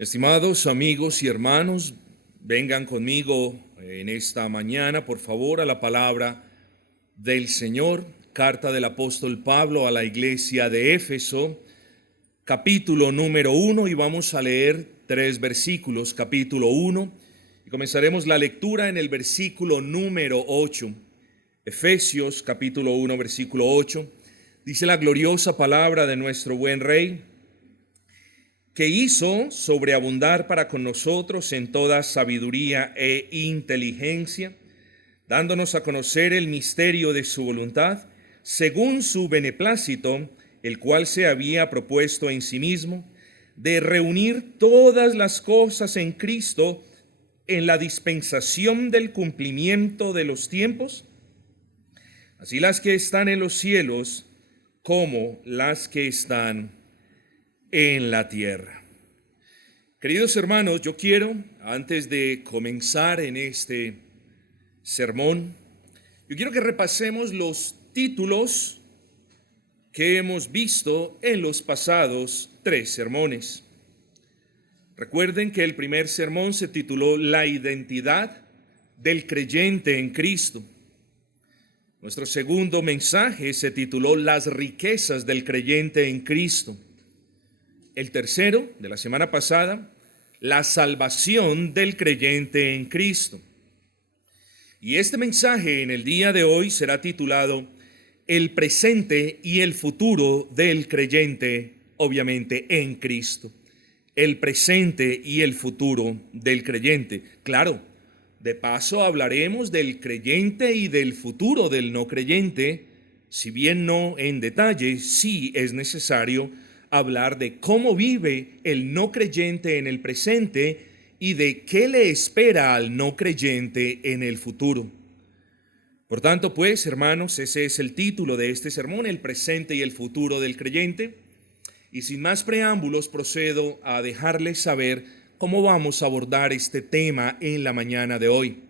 Estimados amigos y hermanos, vengan conmigo en esta mañana, por favor, a la palabra del Señor, carta del apóstol Pablo a la iglesia de Éfeso, capítulo número 1, y vamos a leer 3 versículos, capítulo 1, y comenzaremos la lectura en el versículo número 8. Efesios, capítulo 1, versículo 8, dice la gloriosa palabra de nuestro buen Rey, que hizo sobreabundar para con nosotros en toda sabiduría e inteligencia, dándonos a conocer el misterio de su voluntad, según su beneplácito, el cual se había propuesto en sí mismo, de reunir todas las cosas en Cristo en la dispensación del cumplimiento de los tiempos, así las que están en los cielos como las que están en la tierra. Queridos hermanos, yo quiero, antes de comenzar en este sermón, yo quiero que repasemos los títulos que hemos visto en los pasados 3 sermones. Recuerden que el primer sermón se tituló La identidad del creyente en Cristo. Nuestro segundo mensaje se tituló Las riquezas del creyente en Cristo. El tercero, de la semana pasada, la salvación del creyente en Cristo. Y este mensaje en el día de hoy será titulado El presente y el futuro del creyente, obviamente, en Cristo. El presente y el futuro del creyente. Claro, de paso hablaremos del creyente y del futuro del no creyente, si bien no en detalle, sí es necesario hablar de cómo vive el no creyente en el presente y de qué le espera al no creyente en el futuro. Por tanto, pues, hermanos, ese es el título de este sermón, el presente y el futuro del creyente. Y sin más preámbulos, procedo a dejarles saber cómo vamos a abordar este tema en la mañana de hoy.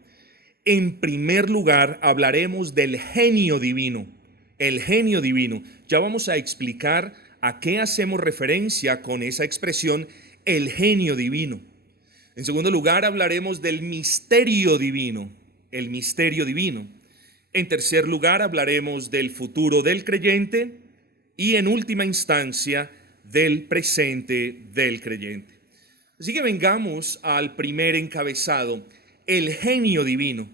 En primer lugar, hablaremos del genio divino. El genio divino. Ya vamos a explicar ¿a qué hacemos referencia con esa expresión, el genio divino? En segundo lugar, hablaremos del misterio divino, el misterio divino. En tercer lugar, hablaremos del futuro del creyente y en última instancia, del presente del creyente. Así que vengamos al primer encabezado, el genio divino.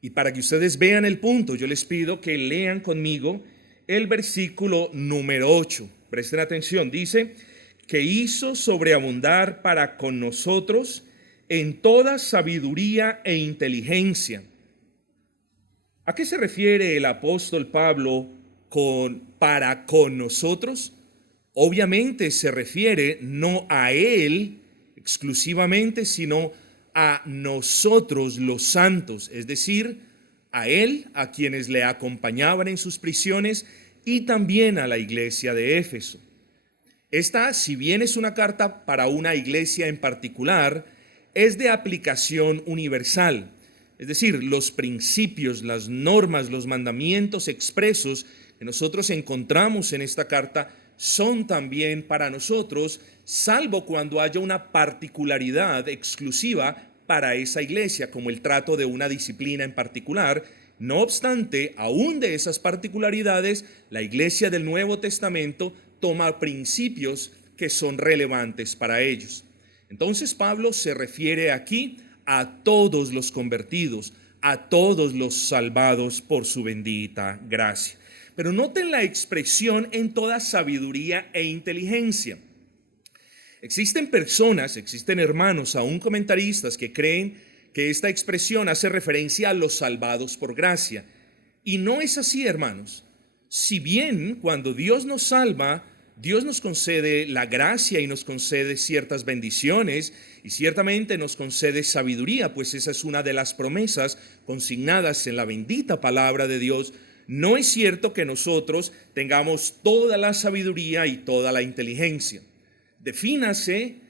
Y para que ustedes vean el punto, yo les pido que lean conmigo el versículo número 8. Presten atención, dice que hizo sobreabundar para con nosotros en toda sabiduría e inteligencia. ¿A qué se refiere el apóstol Pablo con para con nosotros? Obviamente se refiere no a él exclusivamente, sino a nosotros los santos, es decir, a él, a quienes le acompañaban en sus prisiones, y también a la iglesia de Éfeso. Esta, si bien es una carta para una iglesia en particular, es de aplicación universal. Es decir, los principios, las normas, los mandamientos expresos que nosotros encontramos en esta carta son también para nosotros, salvo cuando haya una particularidad exclusiva para esa iglesia, como el trato de una disciplina en particular. No obstante, aún de esas particularidades, la iglesia del Nuevo Testamento toma principios que son relevantes para ellos. Entonces Pablo se refiere aquí a todos los convertidos, a todos los salvados por su bendita gracia. Pero noten la expresión en toda sabiduría e inteligencia. Existen personas, existen hermanos, aún comentaristas que creen que esta expresión hace referencia a los salvados por gracia. Y no es así, hermanos. Si bien cuando Dios nos salva, Dios nos concede la gracia y nos concede ciertas bendiciones y ciertamente nos concede sabiduría, pues esa es una de las promesas consignadas en la bendita palabra de Dios. No es cierto que nosotros tengamos toda la sabiduría y toda la inteligencia. Defínase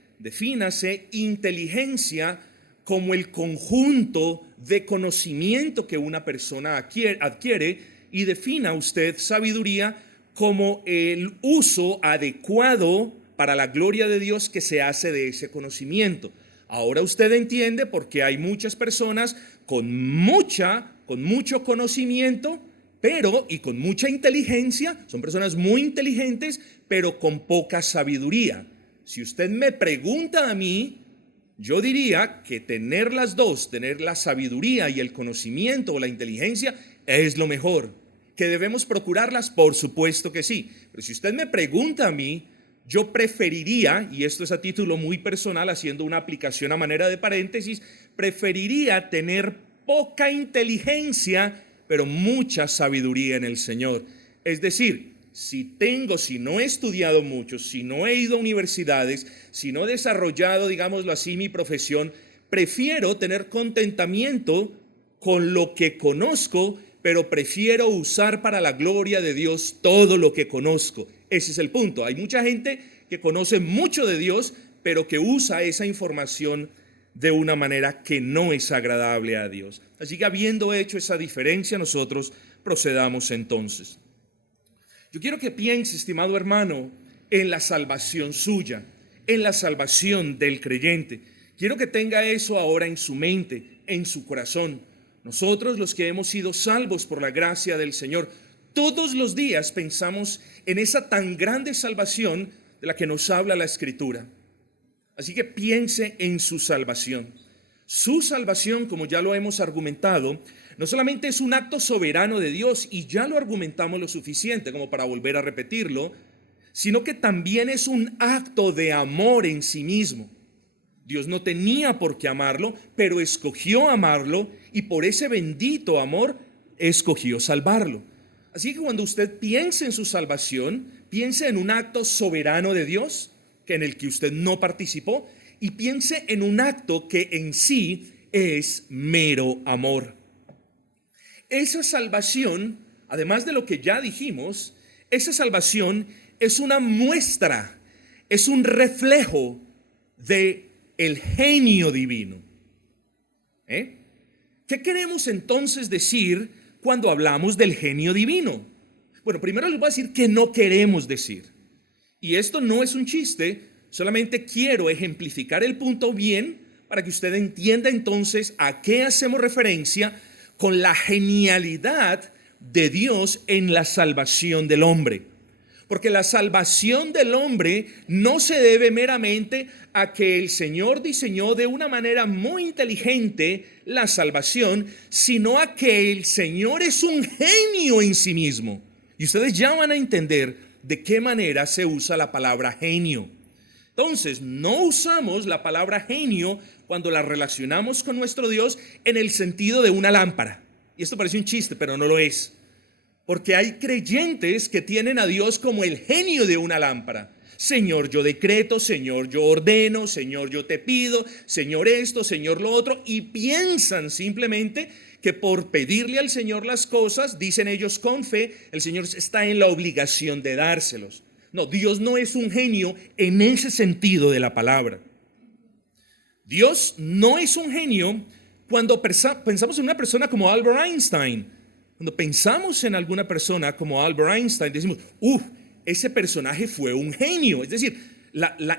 inteligencia como el conjunto de conocimiento que una persona adquiere, y defina usted sabiduría como el uso adecuado para la gloria de Dios que se hace de ese conocimiento. Ahora usted entiende por qué hay muchas personas con mucho conocimiento, y con mucha inteligencia, son personas muy inteligentes, pero con poca sabiduría. Si usted me pregunta a mí, yo diría que tener las dos, tener la sabiduría y el conocimiento o la inteligencia, es lo mejor. ¿Que debemos procurarlas? Por supuesto que sí. Pero si usted me pregunta a mí, yo preferiría, y esto es a título muy personal, haciendo una aplicación a manera de paréntesis, preferiría tener poca inteligencia, pero mucha sabiduría en el Señor. Es decir, si no he estudiado mucho, si no he ido a universidades, si no he desarrollado, digámoslo así, mi profesión, prefiero tener contentamiento con lo que conozco, pero prefiero usar para la gloria de Dios todo lo que conozco. Ese es el punto. Hay mucha gente que conoce mucho de Dios, pero que usa esa información de una manera que no es agradable a Dios. Así que habiendo hecho esa diferencia, nosotros procedamos entonces. Yo quiero que piense, estimado hermano, en la salvación suya, en la salvación del creyente. Quiero que tenga eso ahora en su mente, en su corazón. Nosotros, los que hemos sido salvos por la gracia del Señor, todos los días pensamos en esa tan grande salvación de la que nos habla la Escritura. Así que piense en su salvación. Su salvación, como ya lo hemos argumentado, no solamente es un acto soberano de Dios, y ya lo argumentamos lo suficiente como para volver a repetirlo, sino que también es un acto de amor en sí mismo. Dios no tenía por qué amarlo, pero escogió amarlo, y por ese bendito amor escogió salvarlo. Así que cuando usted piense en su salvación, piense en un acto soberano de Dios, que en el que usted no participó, y piense en un acto que en sí es mero amor. Esa salvación, además de lo que ya dijimos, esa salvación es una muestra, es un reflejo de el genio divino. ¿Qué queremos entonces decir cuando hablamos del genio divino? Bueno, primero les voy a decir que no queremos decir. Y esto no es un chiste, solamente quiero ejemplificar el punto bien para que usted entienda entonces a qué hacemos referencia con la genialidad de Dios en la salvación del hombre. Porque la salvación del hombre no se debe meramente a que el Señor diseñó de una manera muy inteligente la salvación, sino a que el Señor es un genio en sí mismo. Y ustedes ya van a entender de qué manera se usa la palabra genio. Entonces, no usamos la palabra genio cuando la relacionamos con nuestro Dios en el sentido de una lámpara. Y esto parece un chiste, pero no lo es. Porque hay creyentes que tienen a Dios como el genio de una lámpara. Señor, yo decreto, Señor, yo ordeno, Señor, yo te pido, Señor esto, Señor lo otro, y piensan simplemente que por pedirle al Señor las cosas, dicen ellos con fe, el Señor está en la obligación de dárselos. No, Dios no es un genio en ese sentido de la palabra. Dios no es un genio cuando pensamos en una persona como Albert Einstein. Cuando pensamos en alguna persona como Albert Einstein, decimos, ese personaje fue un genio. Es decir,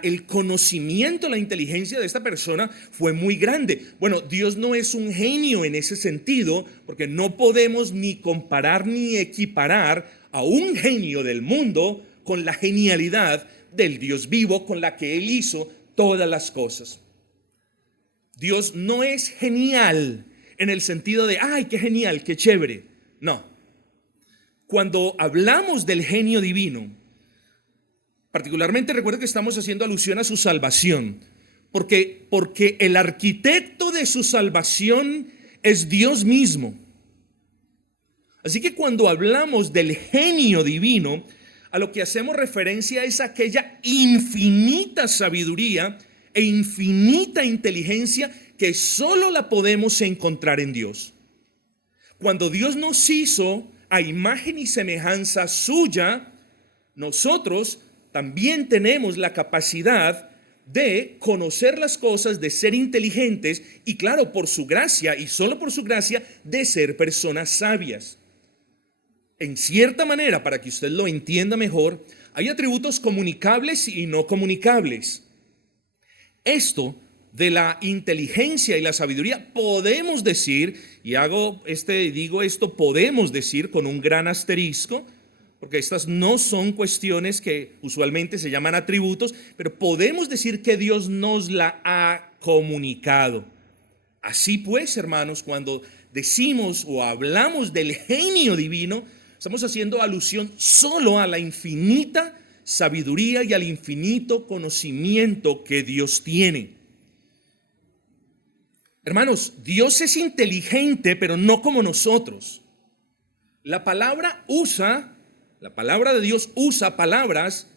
el conocimiento, la inteligencia de esta persona fue muy grande. Bueno, Dios no es un genio en ese sentido, porque no podemos ni comparar ni equiparar a un genio del mundo con la genialidad del Dios vivo con la que Él hizo todas las cosas. Dios no es genial en el sentido de, ¡ay, qué genial, qué chévere! No. Cuando hablamos del genio divino, particularmente recuerdo que estamos haciendo alusión a su salvación, porque el arquitecto de su salvación es Dios mismo. Así que cuando hablamos del genio divino, a lo que hacemos referencia es aquella infinita sabiduría e infinita inteligencia que solo la podemos encontrar en Dios. Cuando Dios nos hizo a imagen y semejanza suya, nosotros también tenemos la capacidad de conocer las cosas, de ser inteligentes y, claro, por su gracia y solo por su gracia, de ser personas sabias. En cierta manera, para que usted lo entienda mejor, hay atributos comunicables y no comunicables. Esto de la inteligencia y la sabiduría podemos decir, y digo esto, podemos decir con un gran asterisco, porque estas no son cuestiones que usualmente se llaman atributos, pero podemos decir que Dios nos la ha comunicado. Así pues, hermanos, cuando decimos o hablamos del genio divino, estamos haciendo alusión solo a la infinita sabiduría y al infinito conocimiento que Dios tiene. Hermanos, Dios es inteligente, pero no como nosotros. La palabra de Dios usa palabras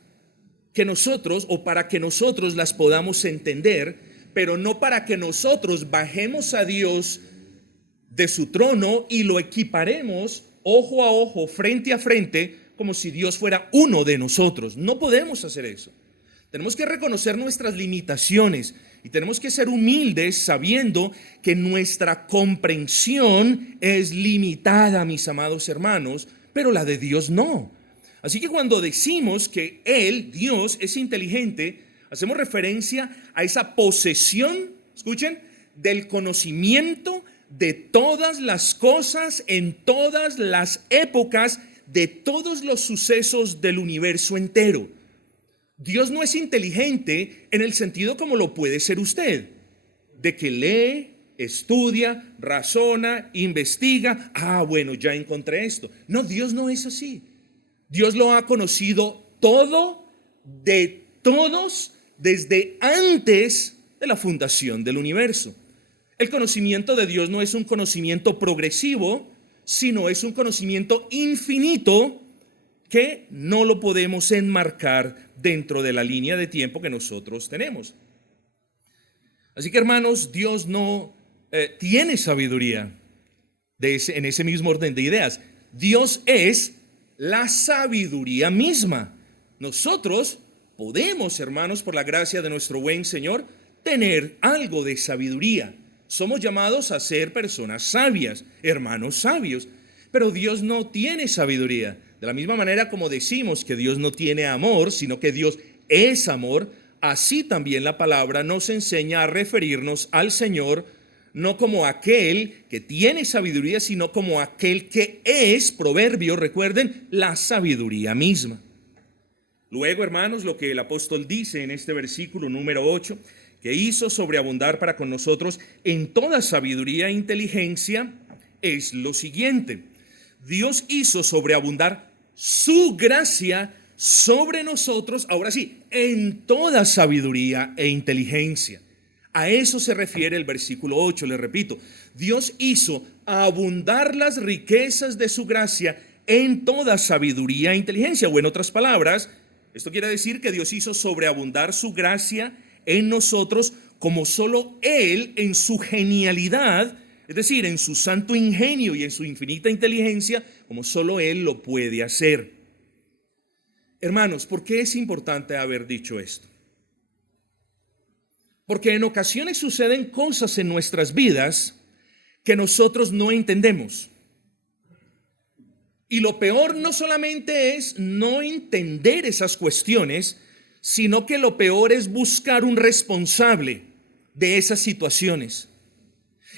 que nosotros, o para que nosotros las podamos entender, pero no para que nosotros bajemos a Dios de su trono y lo equiparemos ojo a ojo, frente a frente, como si Dios fuera uno de nosotros. No podemos hacer eso. Tenemos que reconocer nuestras limitaciones y tenemos que ser humildes sabiendo que nuestra comprensión es limitada, mis amados hermanos, pero la de Dios no. Así que cuando decimos que Él, Dios, es inteligente, hacemos referencia a esa posesión, escuchen, del conocimiento de todas las cosas en todas las épocas, de todos los sucesos del universo entero. Dios no es inteligente en el sentido como lo puede ser usted, de que lee, estudia, razona, investiga. Bueno, ya encontré esto. No, Dios no es así. Dios lo ha conocido todo de todos desde antes de la fundación del universo. El conocimiento de Dios no es un conocimiento progresivo, sino es un conocimiento infinito que no lo podemos enmarcar dentro de la línea de tiempo que nosotros tenemos. Así que, hermanos, Dios no tiene sabiduría en ese mismo orden de ideas. Dios es la sabiduría misma. Nosotros podemos, hermanos, por la gracia de nuestro buen Señor, tener algo de sabiduría. Somos llamados a ser personas sabias, hermanos sabios, pero Dios no tiene sabiduría. De la misma manera como decimos que Dios no tiene amor, sino que Dios es amor, así también la palabra nos enseña a referirnos al Señor no como aquel que tiene sabiduría, sino como aquel que es, proverbio, recuerden, la sabiduría misma. Luego, hermanos, lo que el apóstol dice en este versículo número 8, que hizo sobreabundar para con nosotros en toda sabiduría e inteligencia, es lo siguiente: Dios hizo sobreabundar su gracia sobre nosotros, ahora sí, en toda sabiduría e inteligencia. A eso se refiere el versículo 8, le repito, Dios hizo abundar las riquezas de su gracia en toda sabiduría e inteligencia, o en otras palabras, esto quiere decir que Dios hizo sobreabundar su gracia en nosotros como solo Él en su genialidad, es decir, en su santo ingenio y en su infinita inteligencia, como solo Él lo puede hacer. Hermanos, ¿por qué es importante haber dicho esto? Porque en ocasiones suceden cosas en nuestras vidas que nosotros no entendemos. Y lo peor no solamente es no entender esas cuestiones, sino que lo peor es buscar un responsable de esas situaciones.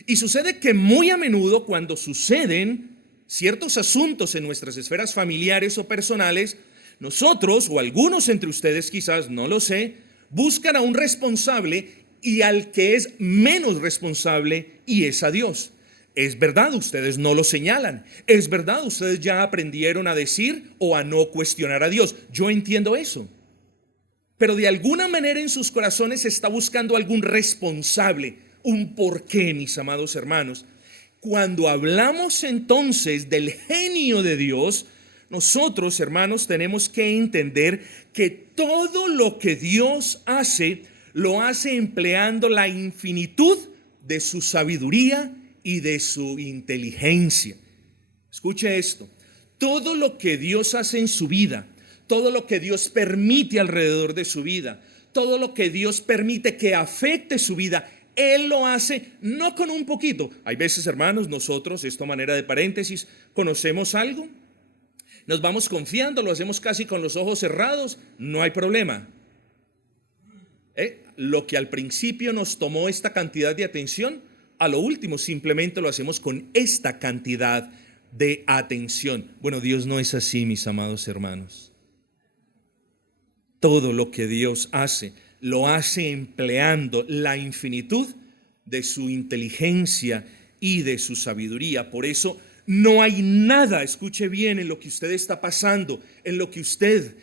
Y sucede que muy a menudo cuando suceden ciertos asuntos en nuestras esferas familiares o personales, nosotros o algunos entre ustedes quizás, no lo sé, buscan a un responsable y al que es menos responsable, y es a Dios. Es verdad, ustedes no lo señalan. Es verdad, ustedes ya aprendieron a decir o a no cuestionar a Dios. Yo entiendo eso. Pero de alguna manera en sus corazones se está buscando algún responsable, un porqué, mis amados hermanos. Cuando hablamos entonces del genio de Dios, nosotros, hermanos, tenemos que entender que todo lo que Dios hace, lo hace empleando la infinitud de su sabiduría y de su inteligencia. Escuche esto, todo lo que Dios hace en su vida, todo lo que Dios permite alrededor de su vida, todo lo que Dios permite que afecte su vida, Él lo hace no con un poquito. Hay veces, hermanos, nosotros, esto a manera de paréntesis, conocemos algo nos vamos confiando, lo hacemos casi con los ojos cerrados, no hay problema. Lo que al principio nos tomó esta cantidad de atención, a lo último simplemente lo hacemos con esta cantidad de atención. Bueno, Dios no es así, mis amados hermanos. Todo lo que Dios hace, lo hace empleando la infinitud de su inteligencia y de su sabiduría. Por eso no hay nada, escuche bien, en lo que usted está pasando, en lo que usted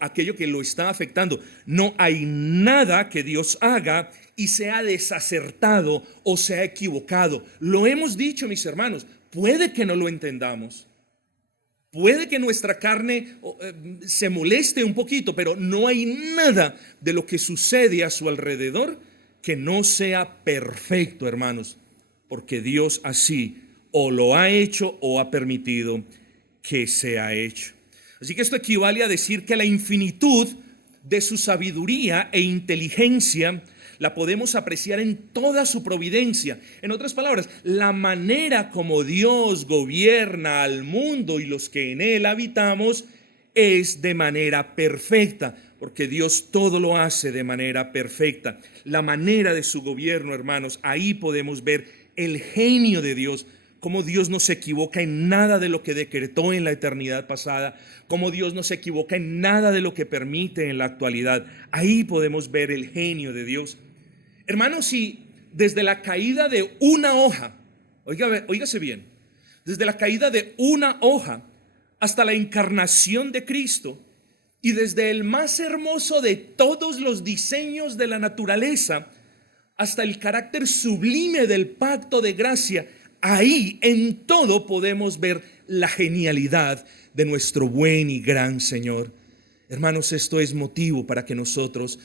aquello que lo está afectando, no hay nada que Dios haga y sea desacertado o sea equivocado. Lo hemos dicho, mis hermanos, puede que no lo entendamos. Puede que nuestra carne se moleste un poquito, pero no hay nada de lo que sucede a su alrededor que no sea perfecto, hermanos, porque Dios así o lo ha hecho o ha permitido que sea hecho. Así que esto equivale a decir que la infinitud de su sabiduría e inteligencia la podemos apreciar en toda su providencia. En otras palabras, la manera como Dios gobierna al mundo y los que en él habitamos es de manera perfecta, porque Dios todo lo hace de manera perfecta. La manera de su gobierno, hermanos, ahí podemos ver el genio de Dios, cómo Dios no se equivoca en nada de lo que decretó en la eternidad pasada, cómo Dios no se equivoca en nada de lo que permite en la actualidad. Ahí podemos ver el genio de Dios. Hermanos, si desde la caída de una hoja, óigase bien, desde la caída de una hoja hasta la encarnación de Cristo, y desde el más hermoso de todos los diseños de la naturaleza hasta el carácter sublime del pacto de gracia, ahí en todo podemos ver la genialidad de nuestro buen y gran Señor. Hermanos, esto es motivo para que nosotros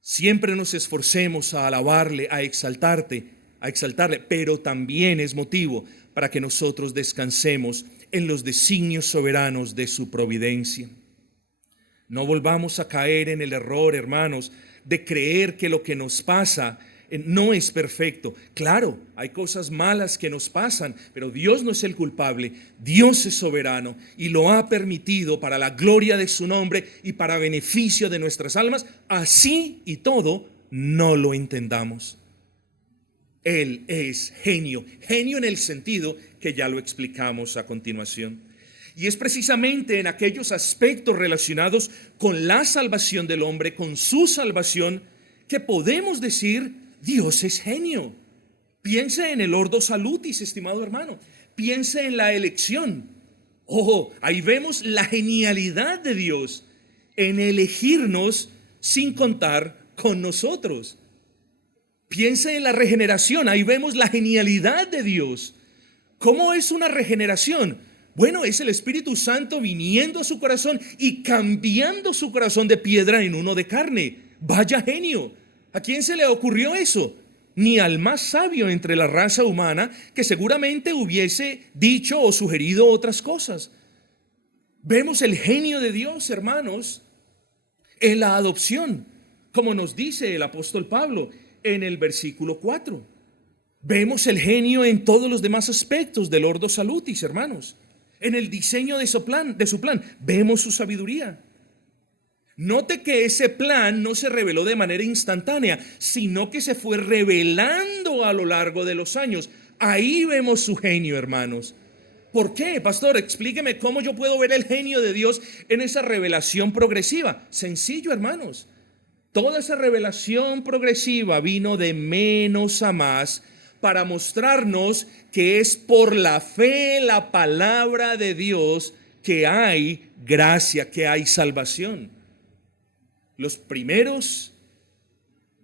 siempre nos esforcemos a alabarle, a exaltarle, pero también es motivo para que nosotros descansemos en los designios soberanos de su providencia. No volvamos a caer en el error, hermanos, de creer que lo que nos pasa no es perfecto. Claro, hay cosas malas que nos pasan, pero Dios no es el culpable. Dios es soberano y lo ha permitido para la gloria de su nombre y para beneficio de nuestras almas. Así y todo, no lo entendamos. Él es genio en el sentido que ya lo explicamos a continuación. Y es precisamente en aquellos aspectos relacionados con la salvación del hombre, con su salvación, que podemos decir Dios es genio. Piense en el ordo salutis, estimado hermano. Piense en la elección. Ojo, ahí vemos la genialidad de Dios en elegirnos sin contar con nosotros. Piense en la regeneración. Ahí vemos la genialidad de Dios. ¿Cómo es una regeneración? Bueno, es el Espíritu Santo viniendo a su corazón y cambiando su corazón de piedra en uno de carne. Vaya genio. ¿A quién se le ocurrió eso? Ni al más sabio entre la raza humana, que seguramente hubiese dicho o sugerido otras cosas. Vemos el genio de Dios, hermanos, en la adopción, como nos dice el apóstol Pablo en el versículo 4. Vemos el genio en todos los demás aspectos del ordo salutis, hermanos. En el diseño de su plan, vemos su sabiduría. Note que ese plan no se reveló de manera instantánea, sino que se fue revelando a lo largo de los años. Ahí vemos su genio, hermanos. ¿Por qué, pastor? Explíqueme cómo yo puedo ver el genio de Dios en esa revelación progresiva. Sencillo, hermanos. Toda esa revelación progresiva vino de menos a más para mostrarnos que es por la fe, la palabra de Dios, que hay gracia, que hay salvación. Los primeros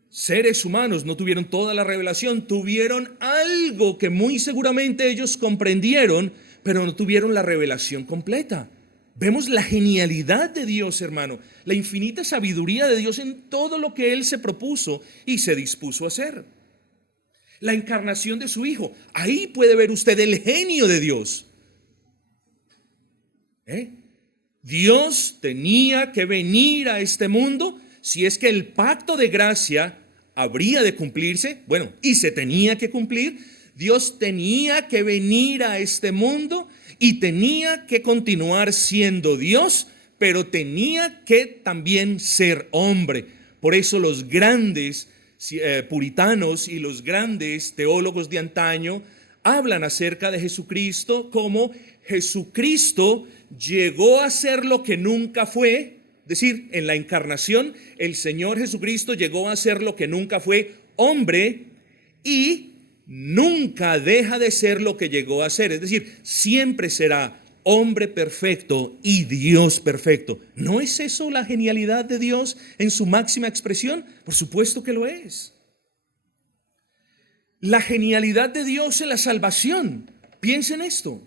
seres humanos no tuvieron toda la revelación, tuvieron algo que muy seguramente ellos comprendieron, pero no tuvieron la revelación completa. Vemos la genialidad de Dios, hermano, la infinita sabiduría de Dios en todo lo que Él se propuso y se dispuso a hacer. La encarnación de su Hijo, ahí puede ver usted el genio de Dios. Dios tenía que venir a este mundo si es que el pacto de gracia habría de cumplirse, y se tenía que cumplir. Dios tenía que venir a este mundo y tenía que continuar siendo Dios, pero tenía que también ser hombre. Por eso los grandes puritanos y los grandes teólogos de antaño hablan acerca de Jesucristo como Jesucristo llegó a ser lo que nunca fue. Es decir, en la encarnación, el Señor Jesucristo llegó a ser lo que nunca fue, hombre, y nunca deja de ser lo que llegó a ser. Es decir, siempre será hombre perfecto y Dios perfecto. ¿No es eso la genialidad de Dios en su máxima expresión? Por supuesto que lo es. La genialidad de Dios en la salvación. Piensen esto.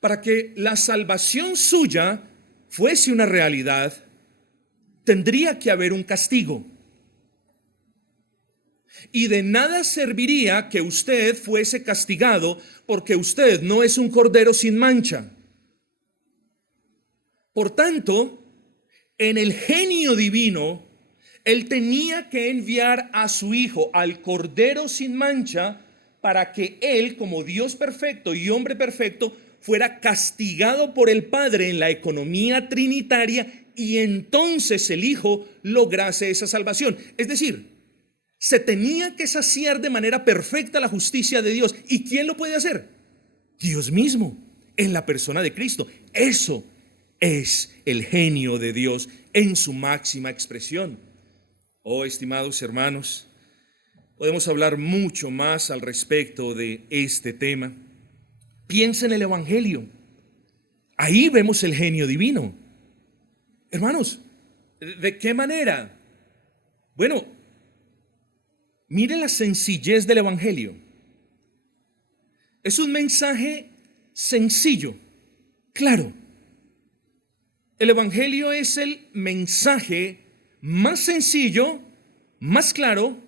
Para que la salvación suya fuese una realidad, tendría que haber un castigo. Y de nada serviría que usted fuese castigado porque usted no es un cordero sin mancha. Por tanto, en el genio divino, Él tenía que enviar a su Hijo, al cordero sin mancha, para que Él, como Dios perfecto y hombre perfecto, fuera castigado por el Padre en la economía trinitaria y entonces el Hijo lograse esa salvación. Es decir, se tenía que saciar de manera perfecta la justicia de Dios. ¿Y quién lo puede hacer? Dios mismo, en la persona de Cristo. Eso es el genio de Dios en su máxima expresión. Oh, estimados hermanos, podemos hablar mucho más al respecto de este tema. Piensa en el Evangelio. Ahí vemos el genio divino. Hermanos, ¿de qué manera? Bueno, mire la sencillez del Evangelio. Es un mensaje sencillo, claro. El Evangelio es el mensaje más sencillo, más claro,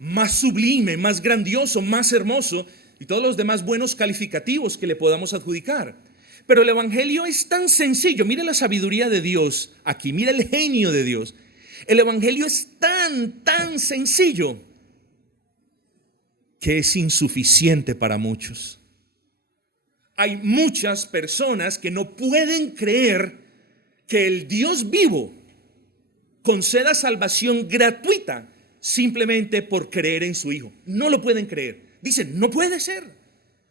más sublime, más grandioso, más hermoso y todos los demás buenos calificativos que le podamos adjudicar. Pero el Evangelio es tan sencillo. Mire la sabiduría de Dios aquí, mire el genio de Dios. El Evangelio es tan sencillo que es insuficiente para muchos. Hay muchas personas que no pueden creer que el Dios vivo conceda salvación gratuita simplemente por creer en su Hijo. No lo pueden creer. Dicen, no puede ser.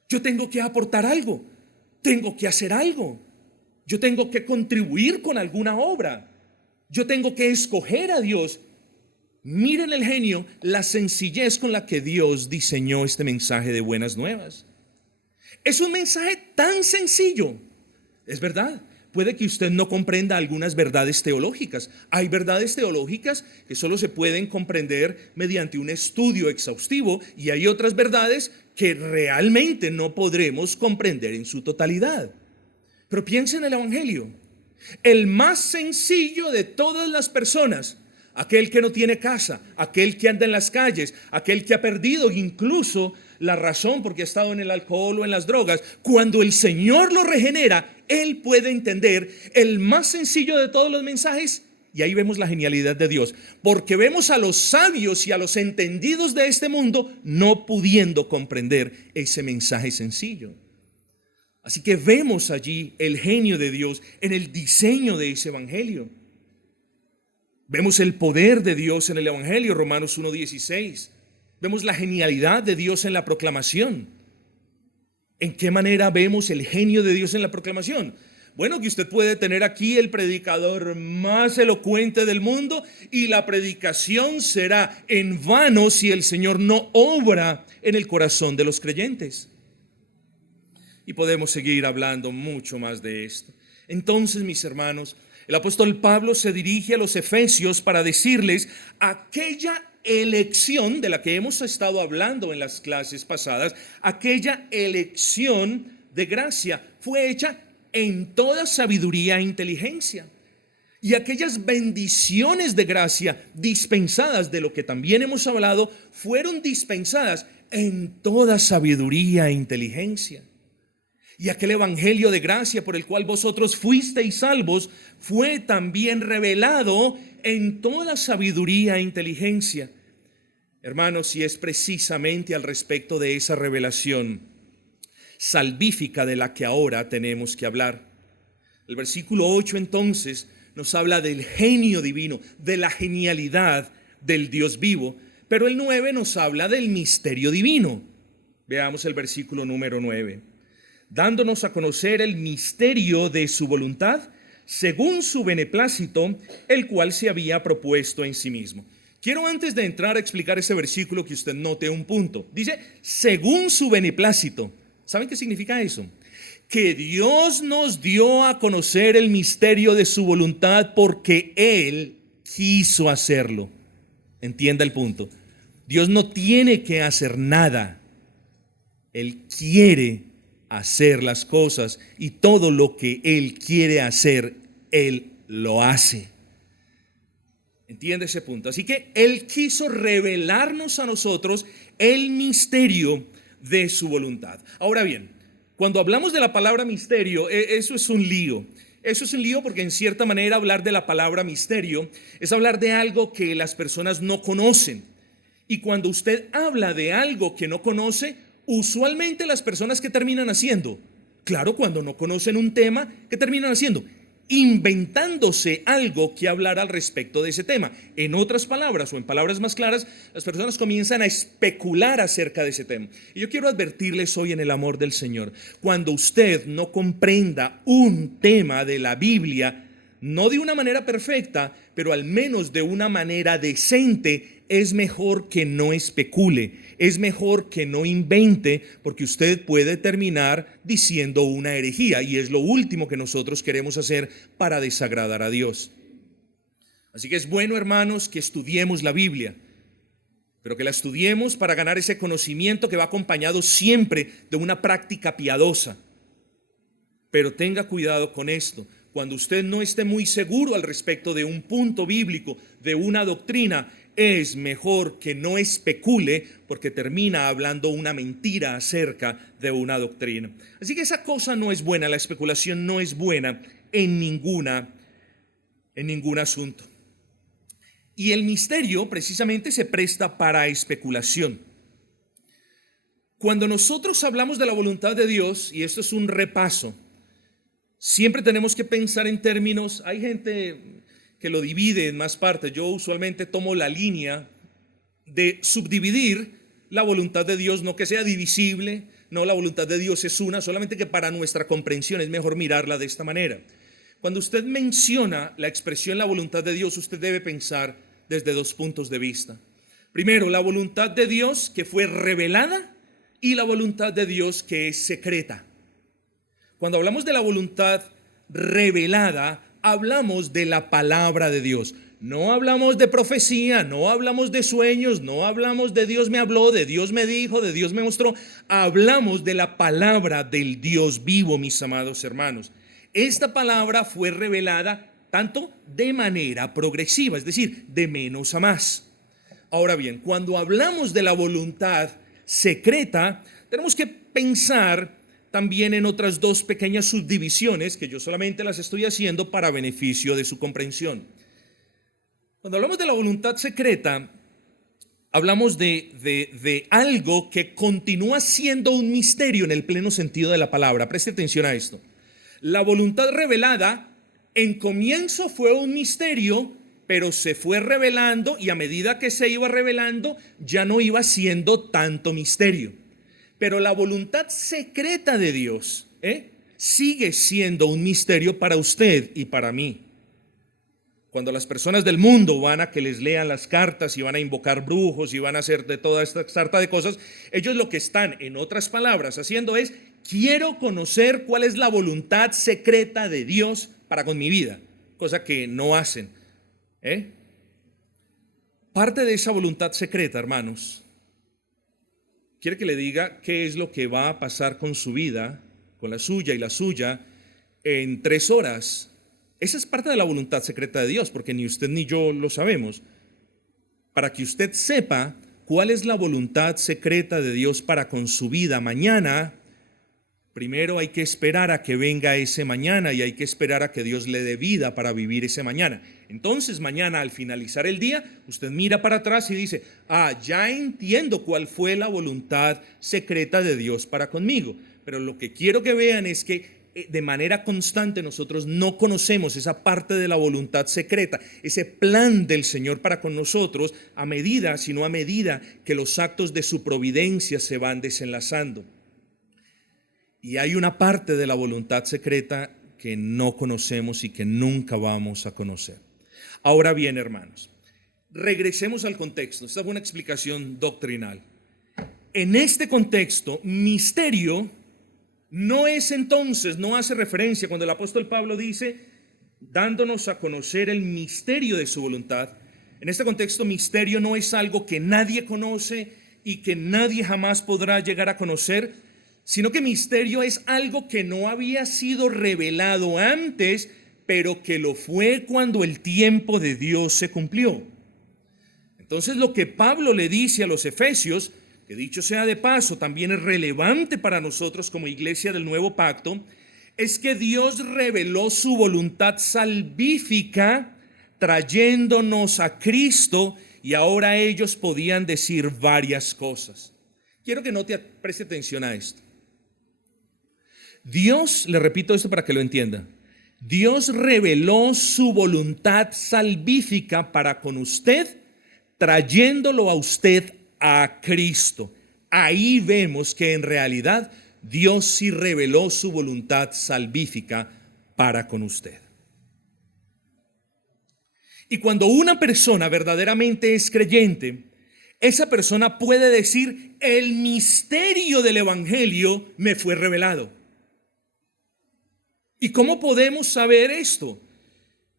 Yo tengo que aportar algo. Tengo que hacer algo. Yo tengo que contribuir con alguna obra. Yo tengo que escoger a Dios. Miren el genio, la sencillez con la que Dios diseñó este mensaje de buenas nuevas. Es un mensaje tan sencillo. Es verdad, puede que usted no comprenda algunas verdades teológicas. Hay verdades teológicas que solo se pueden comprender mediante un estudio exhaustivo y hay otras verdades que realmente no podremos comprender en su totalidad. Pero piensen en el Evangelio. El más sencillo de todas las personas, aquel que no tiene casa, aquel que anda en las calles, aquel que ha perdido incluso la razón porque ha estado en el alcohol o en las drogas, cuando el Señor lo regenera, él puede entender el más sencillo de todos los mensajes. Y ahí vemos la genialidad de Dios, porque vemos a los sabios y a los entendidos de este mundo no pudiendo comprender ese mensaje sencillo. Así que vemos allí el genio de Dios en el diseño de ese evangelio. Vemos el poder de Dios en el evangelio, Romanos 1:16. Vemos la genialidad de Dios en la proclamación. ¿En qué manera vemos el genio de Dios en la proclamación? Bueno, que usted puede tener aquí el predicador más elocuente del mundo y la predicación será en vano si el Señor no obra en el corazón de los creyentes. Y podemos seguir hablando mucho más de esto. Entonces, mis hermanos, el apóstol Pablo se dirige a los efesios para decirles aquella elección de la que hemos estado hablando en las clases pasadas, aquella elección de gracia fue hecha en toda sabiduría e inteligencia. Y aquellas bendiciones de gracia dispensadas, de lo que también hemos hablado, fueron dispensadas en toda sabiduría e inteligencia. Y aquel evangelio de gracia por el cual vosotros fuisteis salvos fue también revelado en toda sabiduría e inteligencia. Hermanos, y es precisamente al respecto de esa revelación salvífica de la que ahora tenemos que hablar. El versículo 8 entonces nos habla del genio divino, de la genialidad del Dios vivo, pero el 9 nos habla del misterio divino. Veamos el versículo número 9. Dándonos a conocer el misterio de su voluntad, según su beneplácito, el cual se había propuesto en sí mismo. Quiero antes de entrar a explicar ese versículo que usted note un punto. Dice, según su beneplácito. ¿Saben qué significa eso? Que Dios nos dio a conocer el misterio de su voluntad porque Él quiso hacerlo. Entienda el punto. Dios no tiene que hacer nada. Él quiere hacer las cosas y todo lo que Él quiere hacer, Él lo hace. ¿Entiende ese punto? Así que Él quiso revelarnos a nosotros el misterio de su voluntad. Ahora bien, cuando hablamos de la palabra misterio, eso es un lío. Eso es un lío porque en cierta manera hablar de la palabra misterio es hablar de algo que las personas no conocen. Y cuando usted habla de algo que no conoce, usualmente las personas que terminan haciendo, claro, cuando no conocen un tema, ¿qué terminan haciendo? Inventándose algo que hablar al respecto de ese tema. En otras palabras, o en palabras más claras, las personas comienzan a especular acerca de ese tema. Y yo quiero advertirles hoy en el amor del Señor, cuando usted no comprenda un tema de la Biblia, no de una manera perfecta, pero al menos de una manera decente, es mejor que no especule, es mejor que no invente, porque usted puede terminar diciendo una herejía, y es lo último que nosotros queremos hacer para desagradar a Dios. Así que es bueno, hermanos, que estudiemos la Biblia, pero que la estudiemos para ganar ese conocimiento que va acompañado siempre de una práctica piadosa. Pero tenga cuidado con esto. Cuando usted no esté muy seguro al respecto de un punto bíblico, de una doctrina, es mejor que no especule porque termina hablando una mentira acerca de una doctrina. Así que esa cosa no es buena, la especulación no es buena en ningún asunto. Y el misterio precisamente se presta para especulación. Cuando nosotros hablamos de la voluntad de Dios, y esto es un repaso, siempre tenemos que pensar en términos, hay gente que lo divide en más partes. Yo usualmente tomo la línea de subdividir la voluntad de Dios, no que sea divisible, no, la voluntad de Dios es una, solamente que para nuestra comprensión es mejor mirarla de esta manera. Cuando usted menciona la expresión la voluntad de Dios, usted debe pensar desde dos puntos de vista. Primero, la voluntad de Dios que fue revelada y la voluntad de Dios que es secreta. Cuando hablamos de la voluntad revelada, hablamos de la palabra de Dios. No hablamos de profecía, no hablamos de sueños, no hablamos de Dios me habló, de Dios me dijo, de Dios me mostró. Hablamos de la palabra del Dios vivo, mis amados hermanos. Esta palabra fue revelada tanto de manera progresiva, es decir, de menos a más. Ahora bien, cuando hablamos de la voluntad secreta, tenemos que pensar también en otras dos pequeñas subdivisiones que yo solamente las estoy haciendo para beneficio de su comprensión. Cuando hablamos de la voluntad secreta, hablamos de algo que continúa siendo un misterio en el pleno sentido de la palabra. Preste atención a esto. La voluntad revelada en comienzo fue un misterio, pero se fue revelando y a medida que se iba revelando ya no iba siendo tanto misterio. Pero la voluntad secreta de Dios sigue siendo un misterio para usted y para mí. Cuando las personas del mundo van a que les lean las cartas y van a invocar brujos y van a hacer de toda esta sarta de cosas, ellos lo que están, en otras palabras, haciendo es: quiero conocer cuál es la voluntad secreta de Dios para con mi vida, cosa que no hacen. Parte de esa voluntad secreta, hermanos, quiere que le diga qué es lo que va a pasar con su vida, con la suya y la suya, en 3 horas. Esa es parte de la voluntad secreta de Dios, porque ni usted ni yo lo sabemos. Para que usted sepa cuál es la voluntad secreta de Dios para con su vida mañana, primero hay que esperar a que venga ese mañana y hay que esperar a que Dios le dé vida para vivir ese mañana. Entonces mañana, al finalizar el día, usted mira para atrás y dice: ya entiendo cuál fue la voluntad secreta de Dios para conmigo. pero lo que quiero que vean es que de manera constante nosotros no conocemos esa parte de la voluntad secreta, ese plan del Señor para con nosotros a medida que los actos de su providencia se van desenlazando. Y hay una parte de la voluntad secreta que no conocemos y que nunca vamos a conocer. Ahora bien, hermanos, regresemos al contexto. Esta fue una explicación doctrinal. En este contexto, misterio no es entonces, no hace referencia cuando el apóstol Pablo dice, dándonos a conocer el misterio de su voluntad. En este contexto, misterio no es algo que nadie conoce y que nadie jamás podrá llegar a conocer, sino que misterio es algo que no había sido revelado antes, pero que lo fue cuando el tiempo de Dios se cumplió. Entonces, lo que Pablo le dice a los efesios, que dicho sea de paso, también es relevante para nosotros como iglesia del nuevo pacto, es que Dios reveló su voluntad salvífica trayéndonos a Cristo, y ahora ellos podían decir varias cosas. Quiero que preste atención a esto. Dios, le repito esto para que lo entienda, Dios reveló su voluntad salvífica para con usted, trayéndolo a usted a Cristo. Ahí vemos que en realidad Dios sí reveló su voluntad salvífica para con usted. Y cuando una persona verdaderamente es creyente, esa persona puede decir, el misterio del evangelio me fue revelado. ¿Y cómo podemos saber esto?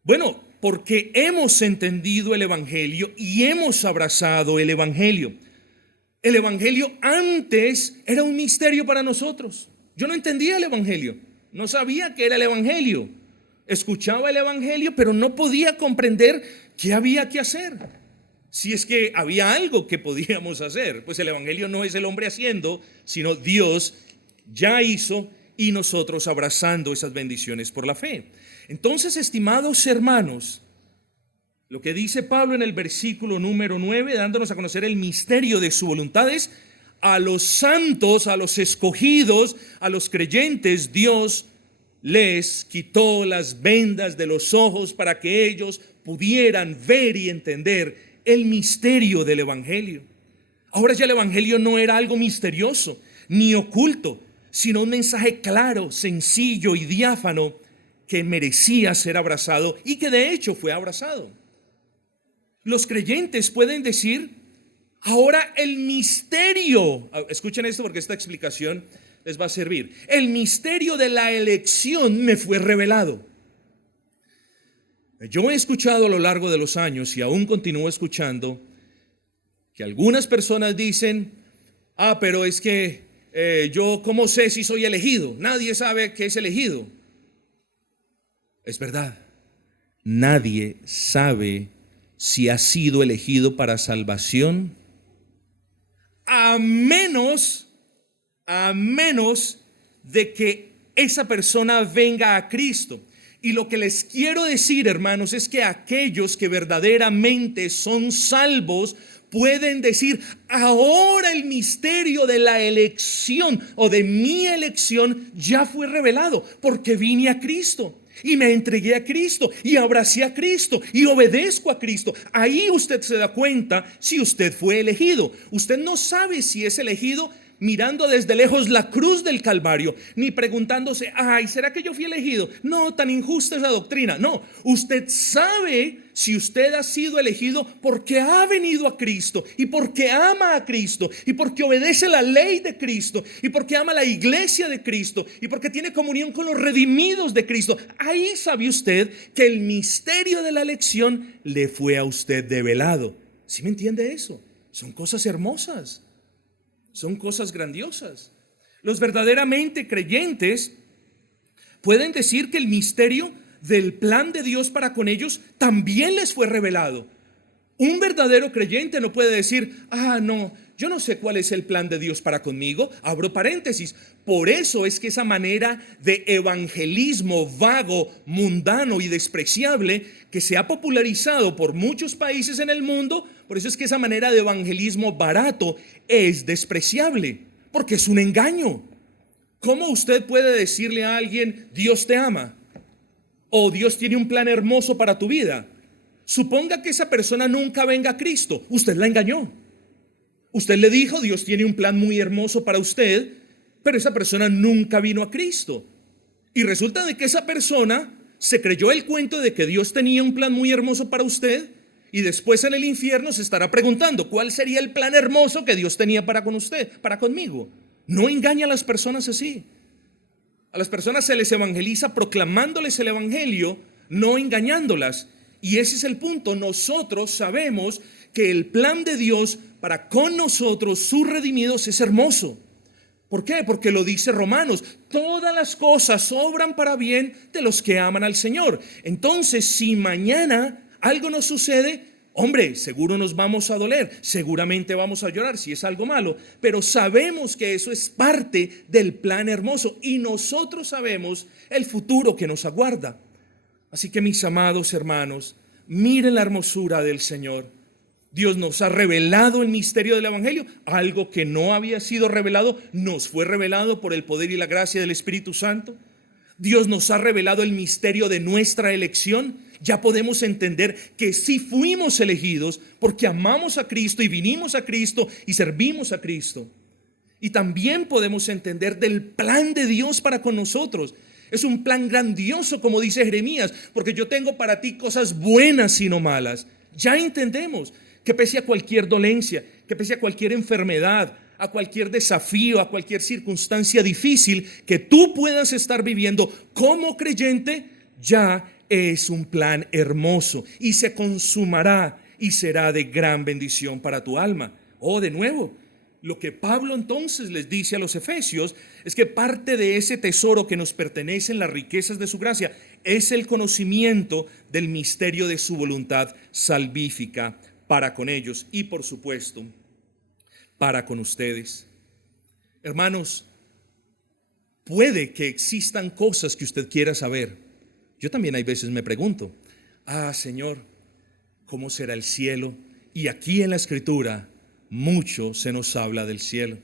Bueno, porque hemos entendido el evangelio y hemos abrazado el evangelio. El evangelio antes era un misterio para nosotros. Yo no entendía el evangelio, no sabía qué era el evangelio. Escuchaba el evangelio, pero no podía comprender qué había que hacer. Si es que había algo que podíamos hacer, pues el evangelio no es el hombre haciendo, sino Dios ya hizo y nosotros abrazando esas bendiciones por la fe. Entonces, estimados hermanos, lo que dice Pablo en el versículo número 9, dándonos a conocer el misterio de su voluntad, es a los santos, a los escogidos, a los creyentes, Dios les quitó las vendas de los ojos para que ellos pudieran ver y entender el misterio del evangelio. Ahora ya el evangelio no era algo misterioso ni oculto, sino un mensaje claro, sencillo y diáfano que merecía ser abrazado y que de hecho fue abrazado. Los creyentes pueden decir, ahora el misterio, escuchen esto porque esta explicación les va a servir, el misterio de la elección me fue revelado. Yo he escuchado a lo largo de los años y aún continúo escuchando que algunas personas dicen, pero es que yo ¿cómo sé si soy elegido? Nadie sabe que es elegido. Es verdad, nadie sabe si ha sido elegido para salvación, a menos de que esa persona venga a Cristo. Y lo que les quiero decir, hermanos, es que aquellos que verdaderamente son salvos pueden decir, ahora el misterio de la elección o de mi elección ya fue revelado, porque vine a Cristo. Y me entregué a Cristo y abracé a Cristo y obedezco a Cristo. Ahí usted se da cuenta si usted fue elegido. Usted no sabe si es elegido mirando desde lejos la cruz del Calvario, ni preguntándose, ¿será que yo fui elegido? No, tan injusta es la doctrina. No, usted sabe si usted ha sido elegido porque ha venido a Cristo y porque ama a Cristo y porque obedece la ley de Cristo y porque ama la iglesia de Cristo y porque tiene comunión con los redimidos de Cristo. Ahí sabe usted que el misterio de la elección le fue a usted develado. ¿Sí me entiende eso? Son cosas hermosas. Son cosas grandiosas. Los verdaderamente creyentes pueden decir que el misterio del plan de Dios para con ellos también les fue revelado. Un verdadero creyente no puede decir, no, yo no sé cuál es el plan de Dios para conmigo. Abro paréntesis. Por eso es que esa manera de evangelismo vago, mundano y despreciable que se ha popularizado por muchos países en el mundo, por eso es que esa manera de evangelismo barato es despreciable, porque es un engaño. ¿Cómo usted puede decirle a alguien, Dios te ama? O Dios tiene un plan hermoso para tu vida. Suponga que esa persona nunca venga a Cristo. Usted la engañó. Usted le dijo, Dios tiene un plan muy hermoso para usted, pero esa persona nunca vino a Cristo. Y resulta de que esa persona se creyó el cuento de que Dios tenía un plan muy hermoso para usted, y después en el infierno se estará preguntando, ¿cuál sería el plan hermoso que Dios tenía para con usted, para conmigo? No engaña a las personas así. A las personas se les evangeliza proclamándoles el evangelio, no engañándolas. Y ese es el punto. Nosotros sabemos que el plan de Dios para con nosotros, sus redimidos, es hermoso. ¿Por qué? Porque lo dice Romanos. Todas las cosas obran para bien de los que aman al Señor. Entonces, si mañana algo nos sucede, hombre, seguro nos vamos a doler, seguramente vamos a llorar si es algo malo, pero sabemos que eso es parte del plan hermoso y nosotros sabemos el futuro que nos aguarda. Así que, mis amados hermanos, miren la hermosura del Señor. Dios nos ha revelado el misterio del evangelio, algo que no había sido revelado, nos fue revelado por el poder y la gracia del Espíritu Santo. Dios nos ha revelado el misterio de nuestra elección. Ya podemos entender que sí fuimos elegidos porque amamos a Cristo y vinimos a Cristo y servimos a Cristo. Y también podemos entender del plan de Dios para con nosotros. Es un plan grandioso, como dice Jeremías, porque yo tengo para ti cosas buenas y no malas. Ya entendemos que pese a cualquier dolencia, que pese a cualquier enfermedad, a cualquier desafío, a cualquier circunstancia difícil que tú puedas estar viviendo como creyente, ya es un plan hermoso y se consumará y será de gran bendición para tu alma. De nuevo, lo que Pablo entonces les dice a los efesios es que parte de ese tesoro que nos pertenece en las riquezas de su gracia es el conocimiento del misterio de su voluntad salvífica para con ellos y, por supuesto, para con ustedes. Hermanos, puede que existan cosas que usted quiera saber. Yo también hay veces me pregunto, Señor, ¿cómo será el cielo? Y aquí en la Escritura mucho se nos habla del cielo.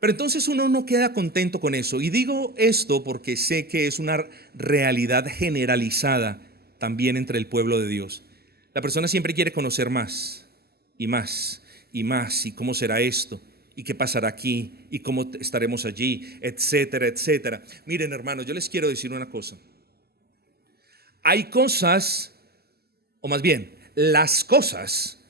Pero entonces uno no queda contento con eso. Y digo esto porque sé que es una realidad generalizada también entre el pueblo de Dios. La persona siempre quiere conocer más y más y más. ¿Y cómo será esto? ¿Y qué pasará aquí? ¿Y cómo estaremos allí? Etcétera, etcétera. Miren, hermanos, yo les quiero decir una cosa. Hay cosas, o más bien, las cosas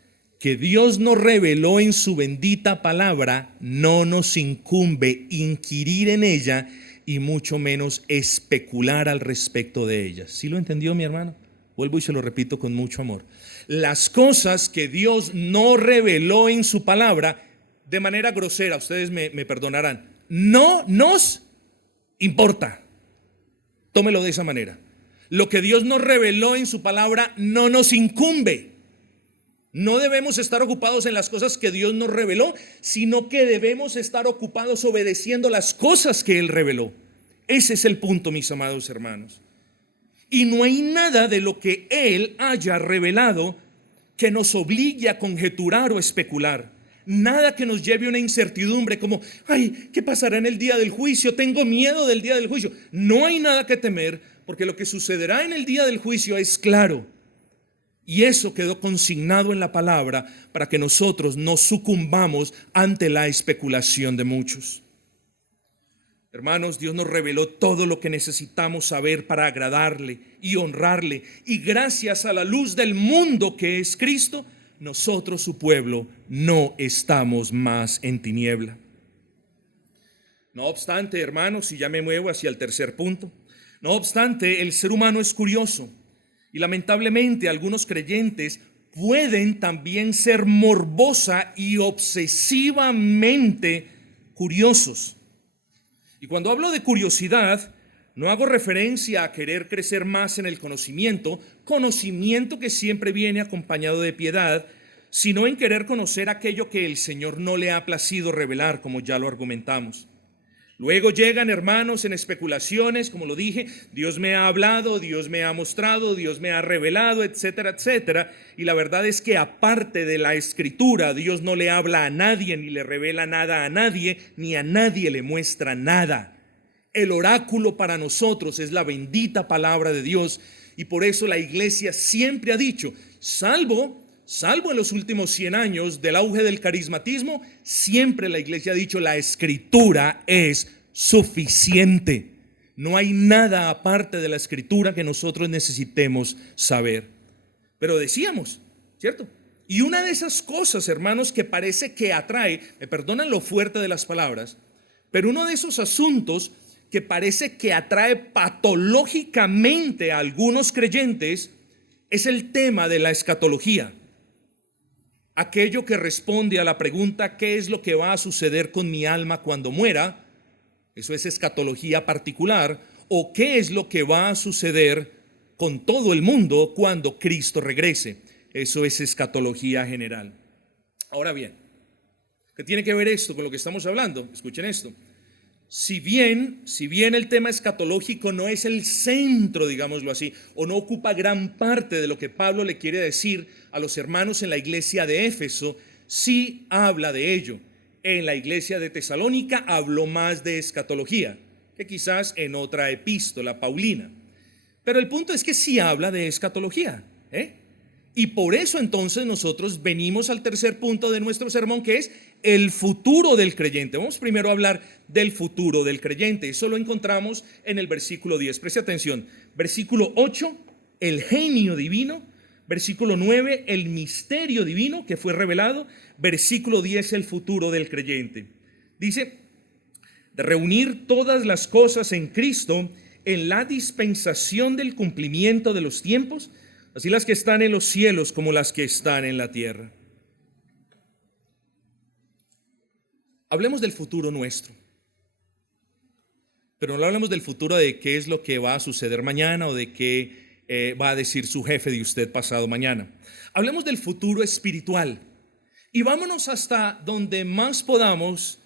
que Dios nos reveló en su bendita palabra, no nos incumbe inquirir en ella y mucho menos especular al respecto de ellas. ¿Sí lo entendió, mi hermano? Vuelvo y se lo repito con mucho amor. Las cosas que Dios no reveló en su palabra, de manera grosera, ustedes me perdonarán, no nos importa. Tómelo de esa manera. Lo que Dios nos reveló en su palabra no nos incumbe. No debemos estar ocupados en las cosas que Dios nos reveló, sino que debemos estar ocupados obedeciendo las cosas que Él reveló. Ese es el punto, mis amados hermanos. Y no hay nada de lo que Él haya revelado que nos obligue a conjeturar o especular. Nada que nos lleve a una incertidumbre como, ¿qué pasará en el día del juicio? Tengo miedo del día del juicio. No hay nada que temer, porque lo que sucederá en el día del juicio es claro. Y eso quedó consignado en la palabra para que nosotros no sucumbamos ante la especulación de muchos. Hermanos, Dios nos reveló todo lo que necesitamos saber para agradarle y honrarle. Y gracias a la luz del mundo que es Cristo, nosotros, su pueblo, no estamos más en tiniebla. No obstante, hermanos, y ya me muevo hacia el tercer punto, no obstante, el ser humano es curioso. Y lamentablemente algunos creyentes pueden también ser morbosa y obsesivamente curiosos. Y cuando hablo de curiosidad, no hago referencia a querer crecer más en el conocimiento que siempre viene acompañado de piedad, sino en querer conocer aquello que el Señor no le ha placido revelar, como ya lo argumentamos. Luego llegan, hermanos, en especulaciones, como lo dije, Dios me ha hablado, Dios me ha mostrado, Dios me ha revelado, etcétera, etcétera. Y la verdad es que aparte de la Escritura, Dios no le habla a nadie, ni le revela nada a nadie, ni a nadie le muestra nada. El oráculo para nosotros es la bendita palabra de Dios, y por eso la iglesia siempre ha dicho, salvo en los últimos 100 años del auge del carismatismo, siempre la iglesia ha dicho, la escritura es suficiente. No hay nada aparte de la escritura que nosotros necesitemos saber. Pero decíamos, ¿cierto? Y una de esas cosas, hermanos, que parece que atrae, me perdonan lo fuerte de las palabras, pero uno de esos asuntos que parece que atrae patológicamente a algunos creyentes es el tema de la escatología. Aquello que responde a la pregunta, ¿qué es lo que va a suceder con mi alma cuando muera? Eso es escatología particular. ¿O qué es lo que va a suceder con todo el mundo cuando Cristo regrese? Eso es escatología general. Ahora bien, ¿qué tiene que ver esto con lo que estamos hablando? Escuchen esto. Si bien el tema escatológico no es el centro, digámoslo así, o no ocupa gran parte de lo que Pablo le quiere decir a los hermanos en la iglesia de Éfeso, sí habla de ello. En la iglesia de Tesalónica habló más de escatología que quizás en otra epístola paulina. Pero el punto es que sí habla de escatología, Y por eso entonces nosotros venimos al tercer punto de nuestro sermón, que es el futuro del creyente. Vamos primero a hablar del futuro del creyente. Eso lo encontramos en el versículo 10. Preste atención. Versículo 8, el genio divino. Versículo 9, el misterio divino que fue revelado. Versículo 10, el futuro del creyente. Dice, de reunir todas las cosas en Cristo en la dispensación del cumplimiento de los tiempos, así las que están en los cielos como las que están en la tierra. Hablemos del futuro nuestro, pero no hablemos del futuro de qué es lo que va a suceder mañana o de qué va a decir su jefe de usted pasado mañana. Hablemos del futuro espiritual y vámonos hasta donde más podamos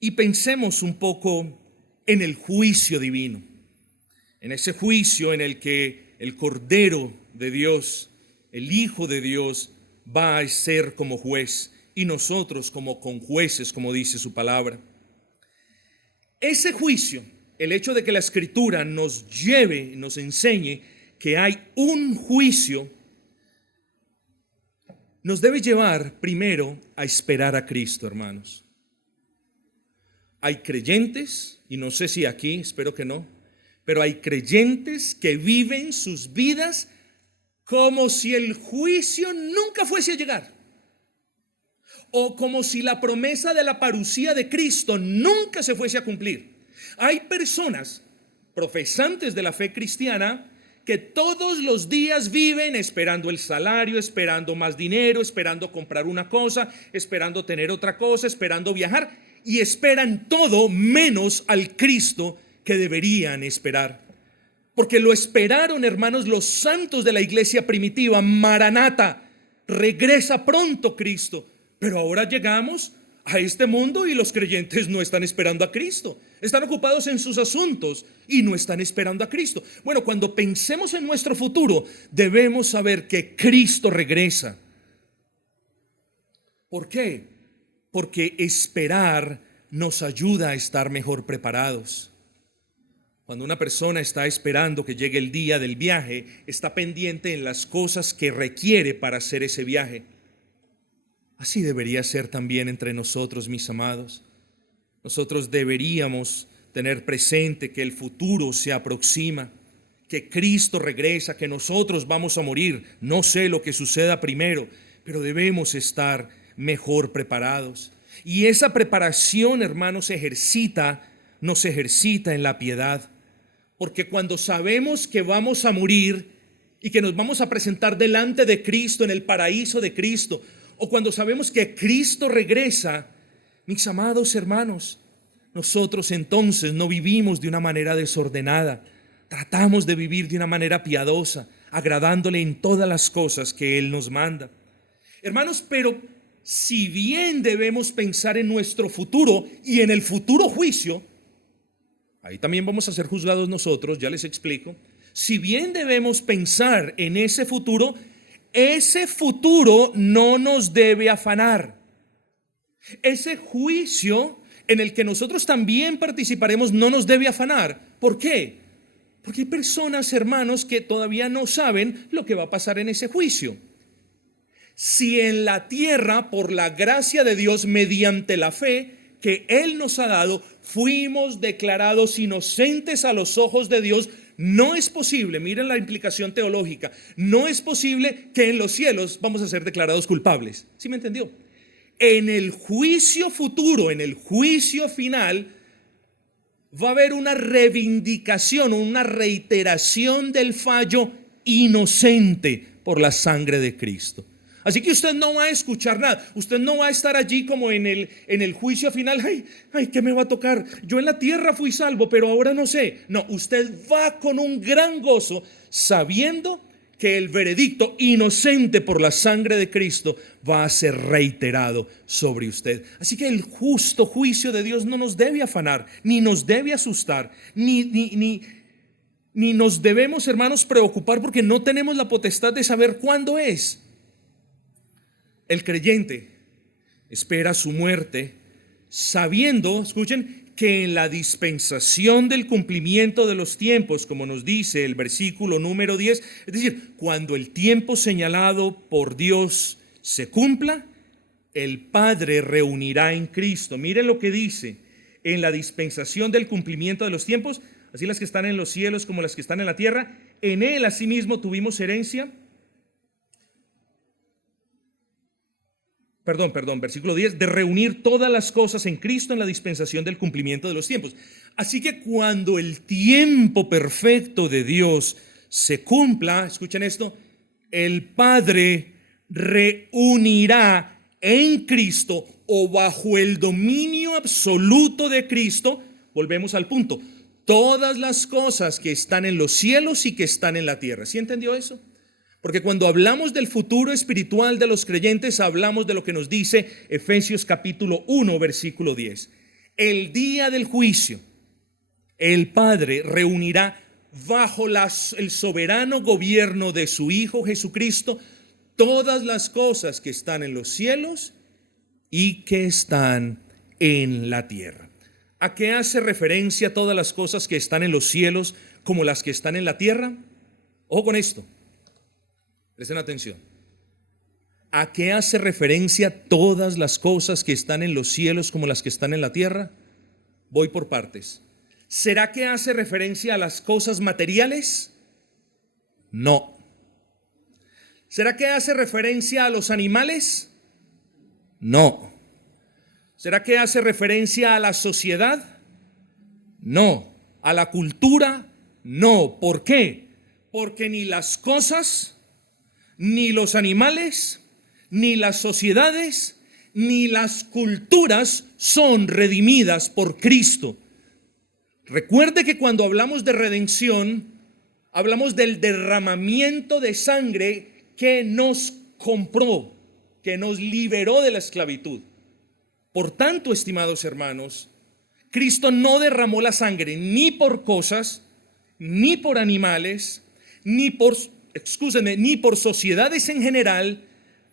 y pensemos un poco en el juicio divino, en ese juicio en el que el Cordero de Dios, el Hijo de Dios, va a ser como juez y nosotros como conjueces, como dice su palabra. Ese juicio, el hecho de que la Escritura nos lleve, nos enseñe que hay un juicio, nos debe llevar primero a esperar a Cristo, hermanos. Hay creyentes, y no sé si aquí, espero que no, pero hay creyentes que viven sus vidas como si el juicio nunca fuese a llegar, o como si la promesa de la parucía de Cristo nunca se fuese a cumplir. Hay personas profesantes de la fe cristiana que todos los días viven esperando el salario, esperando más dinero, esperando comprar una cosa, esperando tener otra cosa, esperando viajar, y esperan todo menos al Cristo que deberían esperar. Porque lo esperaron, hermanos, los santos de la iglesia primitiva. Maranata, regresa pronto Cristo. Pero ahora llegamos a este mundo y los creyentes no están esperando a Cristo. Están ocupados en sus asuntos y no están esperando a Cristo. Bueno, cuando pensemos en nuestro futuro, debemos saber que Cristo regresa. ¿Por qué? Porque esperar nos ayuda a estar mejor preparados. Cuando una persona está esperando que llegue el día del viaje, está pendiente en las cosas que requiere para hacer ese viaje. Así debería ser también entre nosotros, mis amados. Nosotros deberíamos tener presente que el futuro se aproxima, que Cristo regresa, que nosotros vamos a morir. No sé lo que suceda primero, pero debemos estar mejor preparados. Y esa preparación, hermanos, nos ejercita en la piedad. Porque cuando sabemos que vamos a morir y que nos vamos a presentar delante de Cristo en el paraíso de Cristo, o cuando sabemos que Cristo regresa, mis amados hermanos, nosotros entonces no vivimos de una manera desordenada, tratamos de vivir de una manera piadosa, agradándole en todas las cosas que Él nos manda. Hermanos, pero si bien debemos pensar en nuestro futuro y en el futuro juicio, ahí también vamos a ser juzgados nosotros, ya les explico. Si bien debemos pensar en ese futuro no nos debe afanar. Ese juicio en el que nosotros también participaremos, no nos debe afanar. ¿Por qué? Porque hay personas, hermanos, que todavía no saben lo que va a pasar en ese juicio. Si en la tierra, por la gracia de Dios, mediante la fe que Él nos ha dado, fuimos declarados inocentes a los ojos de Dios, no es posible, miren la implicación teológica, no es posible que en los cielos vamos a ser declarados culpables. ¿Sí me entendió? En el juicio futuro, en el juicio final, va a haber una reivindicación, una reiteración del fallo inocente por la sangre de Cristo. Así que usted no va a escuchar nada, usted no va a estar allí como en el juicio final. Ay, ¿qué me va a tocar? Yo en la tierra fui salvo, pero ahora no sé. No, usted va con un gran gozo, sabiendo que el veredicto inocente por la sangre de Cristo va a ser reiterado sobre usted. Así que el justo juicio de Dios no nos debe afanar, ni nos debe asustar, ni nos debemos, hermanos, preocupar, porque no tenemos la potestad de saber cuándo es. El creyente espera su muerte sabiendo, escuchen, que en la dispensación del cumplimiento de los tiempos, como nos dice el versículo número 10, es decir, cuando el tiempo señalado por Dios se cumpla, el Padre reunirá en Cristo. Miren lo que dice: en la dispensación del cumplimiento de los tiempos, así las que están en los cielos como las que están en la tierra, en Él asimismo tuvimos herencia. Versículo 10, de reunir todas las cosas en Cristo en la dispensación del cumplimiento de los tiempos. Así que cuando el tiempo perfecto de Dios se cumpla, escuchen esto, el Padre reunirá en Cristo, o bajo el dominio absoluto de Cristo, volvemos al punto, todas las cosas que están en los cielos y que están en la tierra. ¿Sí entendió eso? Porque cuando hablamos del futuro espiritual de los creyentes, hablamos de lo que nos dice Efesios capítulo 1, versículo 10. El día del juicio, el Padre reunirá bajo el soberano gobierno de su Hijo Jesucristo todas las cosas que están en los cielos y que están en la tierra. ¿A qué hace referencia todas las cosas que están en los cielos como las que están en la tierra? Ojo con esto. Presten atención. ¿A qué hace referencia todas las cosas que están en los cielos como las que están en la tierra? Voy por partes. ¿Será que hace referencia a las cosas materiales? No. ¿Será que hace referencia a los animales? No. ¿Será que hace referencia a la sociedad? No. ¿A la cultura? No. ¿Por qué? Porque ni las cosas, ni los animales, ni las sociedades, ni las culturas son redimidas por Cristo. Recuerde que cuando hablamos de redención, hablamos del derramamiento de sangre que nos compró, que nos liberó de la esclavitud. Por tanto, estimados hermanos, Cristo no derramó la sangre ni por cosas, ni por animales, ni por sociedades en general,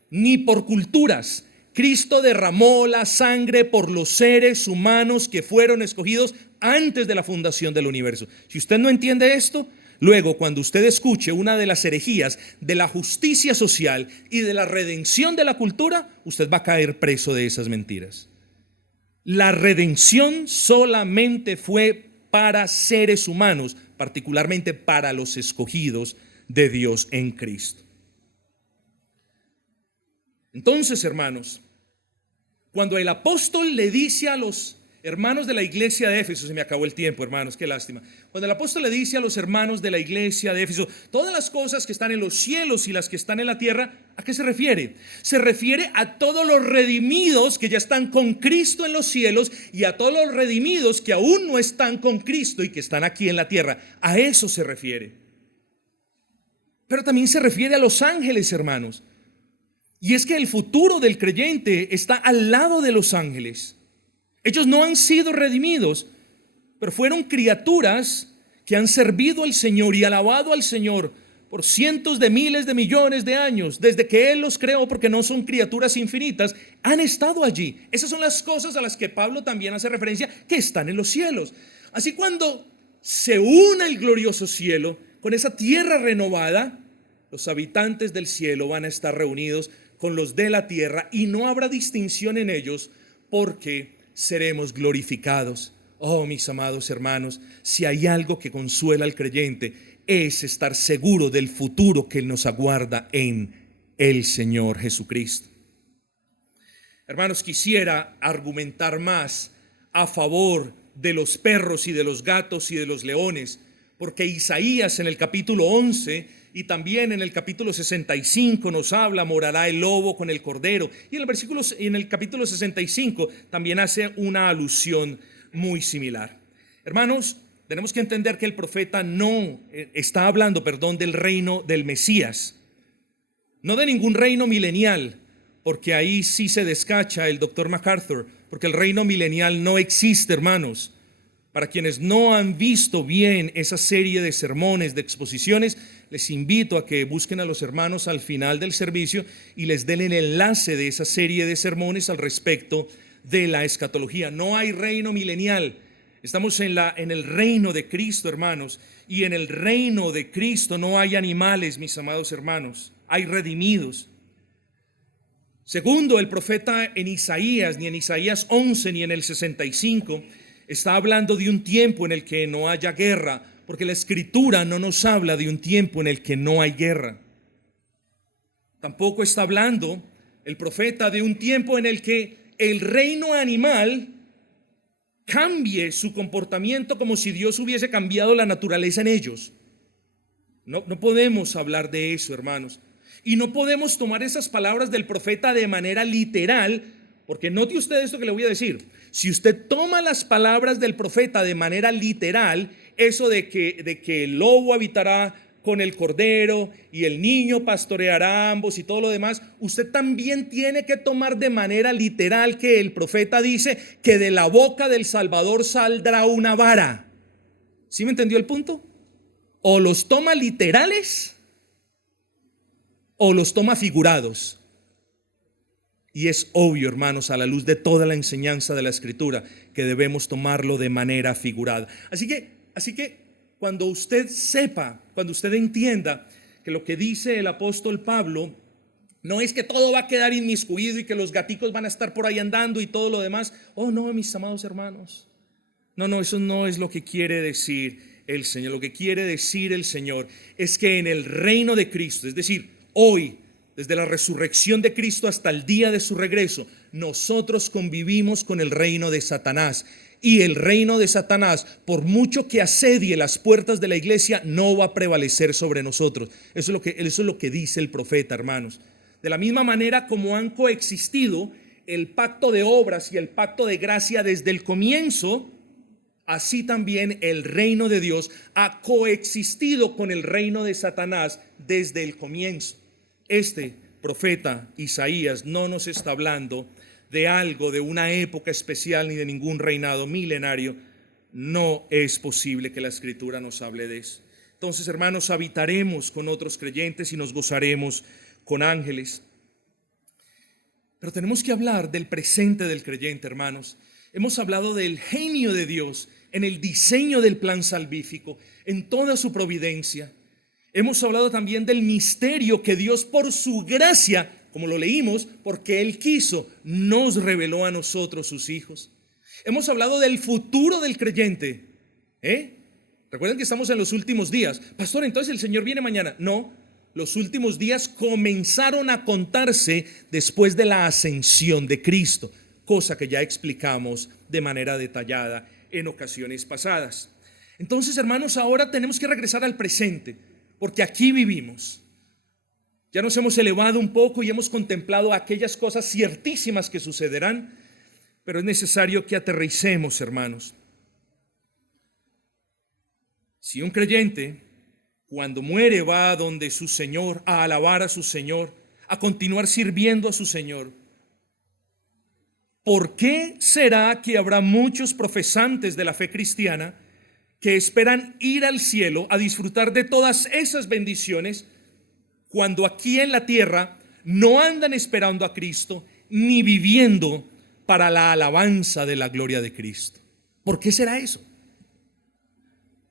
ni por culturas. Cristo derramó la sangre por los seres humanos que fueron escogidos antes de la fundación del universo. Si usted no entiende esto, luego cuando usted escuche una de las herejías de la justicia social y de la redención de la cultura, usted va a caer preso de esas mentiras. La redención solamente fue para seres humanos, particularmente para los escogidos de Dios en Cristo. Entonces, hermanos, cuando el apóstol le dice a los hermanos de la iglesia de Éfeso, se me acabó el tiempo, hermanos, qué lástima. Cuando el apóstol le dice a los hermanos de la iglesia de Éfeso, todas las cosas que están en los cielos y las que están en la tierra, ¿a qué se refiere? Se refiere a todos los redimidos que ya están con Cristo en los cielos y a todos los redimidos que aún no están con Cristo y que están aquí en la tierra. A eso se refiere. Pero también se refiere a los ángeles, hermanos. Y es que el futuro del creyente está al lado de los ángeles. Ellos no han sido redimidos, pero fueron criaturas que han servido al Señor y alabado al Señor por cientos de miles de millones de años, desde que Él los creó, porque no son criaturas infinitas, han estado allí. Esas son las cosas a las que Pablo también hace referencia, que están en los cielos. Así cuando se una el glorioso cielo con esa tierra renovada, los habitantes del cielo van a estar reunidos con los de la tierra y no habrá distinción en ellos, porque seremos glorificados. Oh, mis amados hermanos, si hay algo que consuela al creyente, es estar seguro del futuro que nos aguarda en el Señor Jesucristo. Hermanos, quisiera argumentar más a favor de los perros y de los gatos y de los leones, porque Isaías en el capítulo 11 y también en el capítulo 65 nos habla: morará el lobo con el cordero. Y en el capítulo 65 también hace una alusión muy similar. Hermanos, tenemos que entender que el profeta no está hablando, del reino del Mesías, no de ningún reino milenial, porque ahí sí se descacha el doctor MacArthur, porque el reino milenial no existe, hermanos. Para quienes no han visto bien esa serie de sermones, de exposiciones, les invito a que busquen a los hermanos al final del servicio y les den el enlace de esa serie de sermones al respecto de la escatología. No hay reino milenial. Estamos en el reino de Cristo, hermanos, y en el reino de Cristo no hay animales, mis amados hermanos, hay redimidos. Segundo, el profeta en Isaías, ni en Isaías 11 ni en el 65, está hablando de un tiempo en el que no haya guerra, porque la Escritura no nos habla de un tiempo en el que no hay guerra. Tampoco está hablando el profeta de un tiempo en el que el reino animal cambie su comportamiento como si Dios hubiese cambiado la naturaleza en ellos. No podemos hablar de eso, hermanos. Y no podemos tomar esas palabras del profeta de manera literal, porque note usted esto que le voy a decir. Si usted toma las palabras del profeta de manera literal, eso de que el lobo habitará con el cordero y el niño pastoreará a ambos y todo lo demás, usted también tiene que tomar de manera literal que el profeta dice que de la boca del Salvador saldrá una vara. ¿Sí me entendió el punto? O los toma literales o los toma figurados. Y es obvio, hermanos, a la luz de toda la enseñanza de la Escritura, que debemos tomarlo de manera figurada. Así que cuando usted sepa, cuando usted entienda que lo que dice el apóstol Pablo no es que todo va a quedar inmiscuido y que los gaticos van a estar por ahí andando y todo lo demás. Oh, no, mis amados hermanos. No, eso no es lo que quiere decir el Señor. Lo que quiere decir el Señor es que en el reino de Cristo, es decir, hoy, desde la resurrección de Cristo hasta el día de su regreso, nosotros convivimos con el reino de Satanás. Y el reino de Satanás, por mucho que asedie las puertas de la iglesia, no va a prevalecer sobre nosotros. Eso es lo que dice el profeta, hermanos. De la misma manera como han coexistido el pacto de obras y el pacto de gracia desde el comienzo, así también el reino de Dios ha coexistido con el reino de Satanás desde el comienzo. Este profeta Isaías no nos está hablando de algo, de una época especial, ni de ningún reinado milenario. No es posible que la Escritura nos hable de eso. Entonces, hermanos, habitaremos con otros creyentes y nos gozaremos con ángeles. Pero tenemos que hablar del presente del creyente, hermanos. Hemos hablado del genio de Dios en el diseño del plan salvífico, en toda su providencia. Hemos hablado también del misterio que Dios, por su gracia, como lo leímos, porque Él quiso, nos reveló a nosotros, sus hijos. Hemos hablado del futuro del creyente. Recuerden que estamos en los últimos días. Pastor, entonces el Señor viene mañana. No, los últimos días comenzaron a contarse después de la ascensión de Cristo, cosa que ya explicamos de manera detallada en ocasiones pasadas. Entonces, hermanos, ahora tenemos que regresar al presente, porque aquí vivimos. Ya nos hemos elevado un poco y hemos contemplado aquellas cosas ciertísimas que sucederán, pero es necesario que aterricemos, hermanos. Si un creyente, cuando muere, va a donde su Señor, a alabar a su Señor, a continuar sirviendo a su Señor, ¿por qué será que habrá muchos profesantes de la fe cristiana que esperan ir al cielo a disfrutar de todas esas bendiciones, cuando aquí en la tierra no andan esperando a Cristo ni viviendo para la alabanza de la gloria de Cristo. ¿Por qué será eso?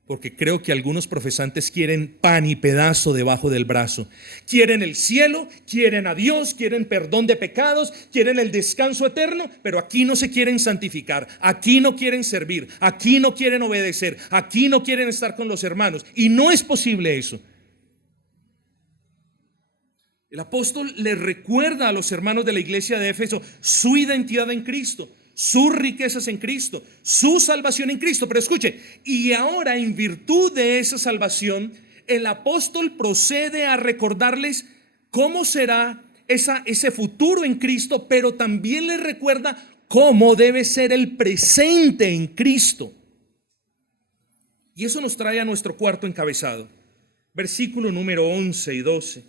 Porque creo que algunos profesantes quieren pan y pedazo debajo del brazo. Quieren el cielo, quieren a Dios, quieren perdón de pecados, quieren el descanso eterno, pero aquí no se quieren santificar, aquí no quieren servir, aquí no quieren obedecer, aquí no quieren estar con los hermanos. Y no es posible eso. El apóstol le recuerda a los hermanos de la iglesia de Éfeso su identidad en Cristo, sus riquezas en Cristo, su salvación en Cristo. Pero escuche, y ahora en virtud de esa salvación, el apóstol procede a recordarles cómo será ese futuro en Cristo, pero también les recuerda cómo debe ser el presente en Cristo. Y eso nos trae a nuestro cuarto encabezado, versículo número 11 y 12.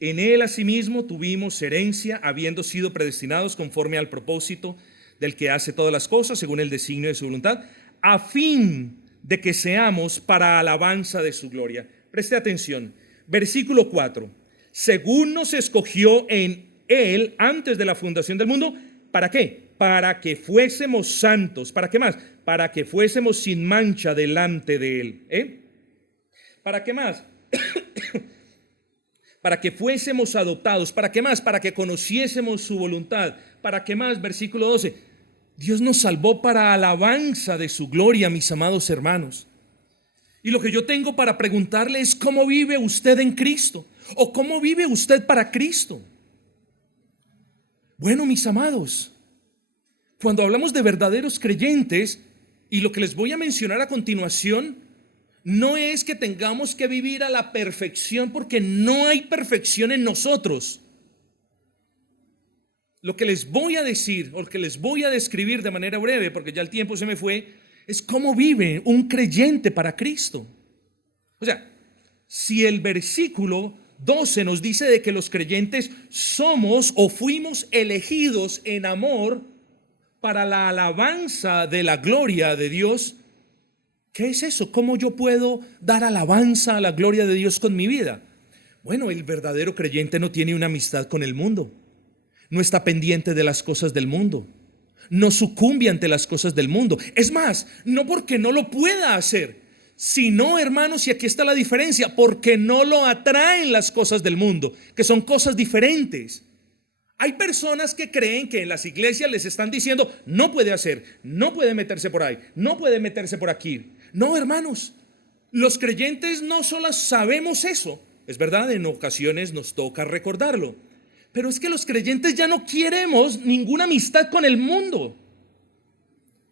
En él asimismo tuvimos herencia, habiendo sido predestinados conforme al propósito del que hace todas las cosas según el designio de su voluntad, a fin de que seamos para alabanza de su gloria. Preste atención, versículo 4. Según nos escogió en él antes de la fundación del mundo, ¿para qué? Para que fuésemos santos. ¿Para qué más? Para que fuésemos sin mancha delante de él. ¿Para qué más? Para que fuésemos adoptados. ¿Para qué más? Para que conociésemos su voluntad. ¿Para qué más? Versículo 12. Dios nos salvó para alabanza de su gloria, mis amados hermanos. Y lo que yo tengo para preguntarle es: ¿cómo vive usted en Cristo? ¿O cómo vive usted para Cristo? Bueno, mis amados, cuando hablamos de verdaderos creyentes, y lo que les voy a mencionar a continuación, no es que tengamos que vivir a la perfección, porque no hay perfección en nosotros. Lo que les voy a decir, o lo que les voy a describir de manera breve, porque ya el tiempo se me fue, es cómo vive un creyente para Cristo. O sea, si el versículo 12 nos dice de que los creyentes somos o fuimos elegidos en amor para la alabanza de la gloria de Dios, ¿qué es eso? ¿Cómo yo puedo dar alabanza a la gloria de Dios con mi vida? Bueno, el verdadero creyente no tiene una amistad con el mundo. No está pendiente de las cosas del mundo. No sucumbe ante las cosas del mundo. Es más, no porque no lo pueda hacer, sino, hermanos, y aquí está la diferencia, porque no lo atraen las cosas del mundo, que son cosas diferentes. Hay personas que creen que en las iglesias les están diciendo: no puede hacer, no puede meterse por ahí, no puede meterse por aquí. No, hermanos, los creyentes no solo sabemos eso. Es verdad, en ocasiones nos toca recordarlo. Pero es que los creyentes ya no queremos ninguna amistad con el mundo.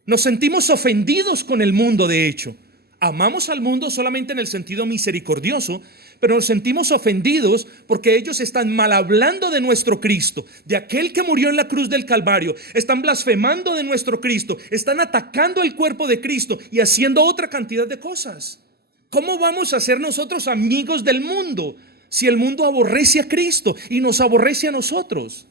Nos sentimos ofendidos con el mundo, de hecho. Amamos al mundo solamente en el sentido misericordioso, pero nos sentimos ofendidos porque ellos están mal hablando de nuestro Cristo, de aquel que murió en la cruz del Calvario. Están blasfemando de nuestro Cristo, están atacando el cuerpo de Cristo y haciendo otra cantidad de cosas. ¿Cómo vamos a ser nosotros amigos del mundo si el mundo aborrece a Cristo y nos aborrece a nosotros?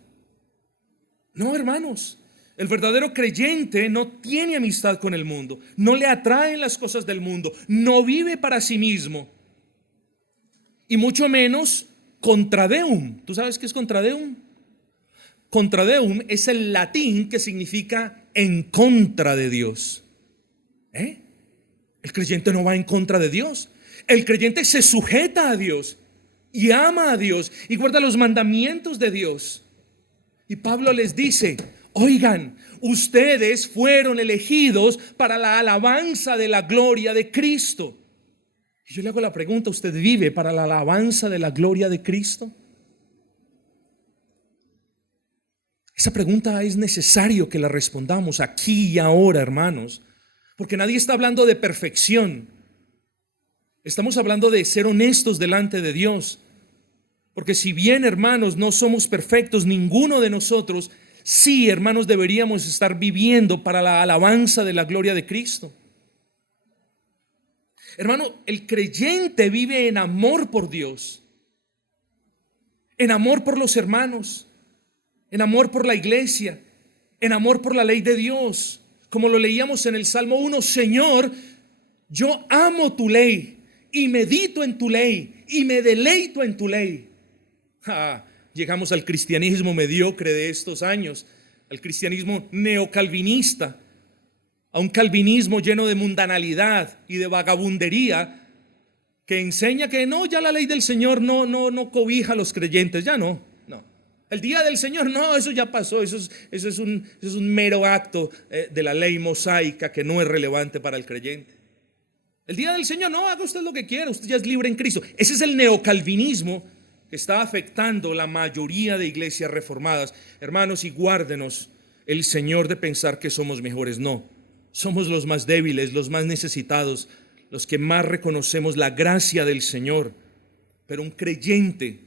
No, hermanos, el verdadero creyente no tiene amistad con el mundo, no le atraen las cosas del mundo, no vive para sí mismo, y mucho menos contra Deum. ¿Tú sabes qué es contra Deum? Contra Deum es el latín que significa en contra de Dios. El creyente no va en contra de Dios. El creyente se sujeta a Dios y ama a Dios y guarda los mandamientos de Dios. Y Pablo les dice: oigan, ustedes fueron elegidos para la alabanza de la gloria de Cristo. Y yo le hago la pregunta: ¿usted vive para la alabanza de la gloria de Cristo? Esa pregunta es necesario que la respondamos aquí y ahora, hermanos, porque nadie está hablando de perfección. Estamos hablando de ser honestos delante de Dios. Porque si bien, hermanos, no somos perfectos, ninguno de nosotros, sí, hermanos, deberíamos estar viviendo para la alabanza de la gloria de Cristo. Hermano, el creyente vive en amor por Dios, en amor por los hermanos, en amor por la iglesia, en amor por la ley de Dios. Como lo leíamos en el Salmo 1, Señor, Yo amo tu ley y medito en tu ley y me deleito en tu ley. Llegamos al cristianismo mediocre de estos años, al cristianismo neocalvinista, a un calvinismo lleno de mundanalidad y de vagabundería, que enseña que no, ya la ley del Señor no cobija a los creyentes, ya no. El día del Señor, no, eso ya pasó, eso es un mero acto de la ley mosaica que no es relevante para el creyente. El día del Señor, no, haga usted lo que quiera, usted ya es libre en Cristo. Ese es el neocalvinismo que está afectando la mayoría de iglesias reformadas. Hermanos, y guárdenos el Señor de pensar que somos mejores. No, somos los más débiles, los más necesitados, los que más reconocemos la gracia del Señor. Pero un creyente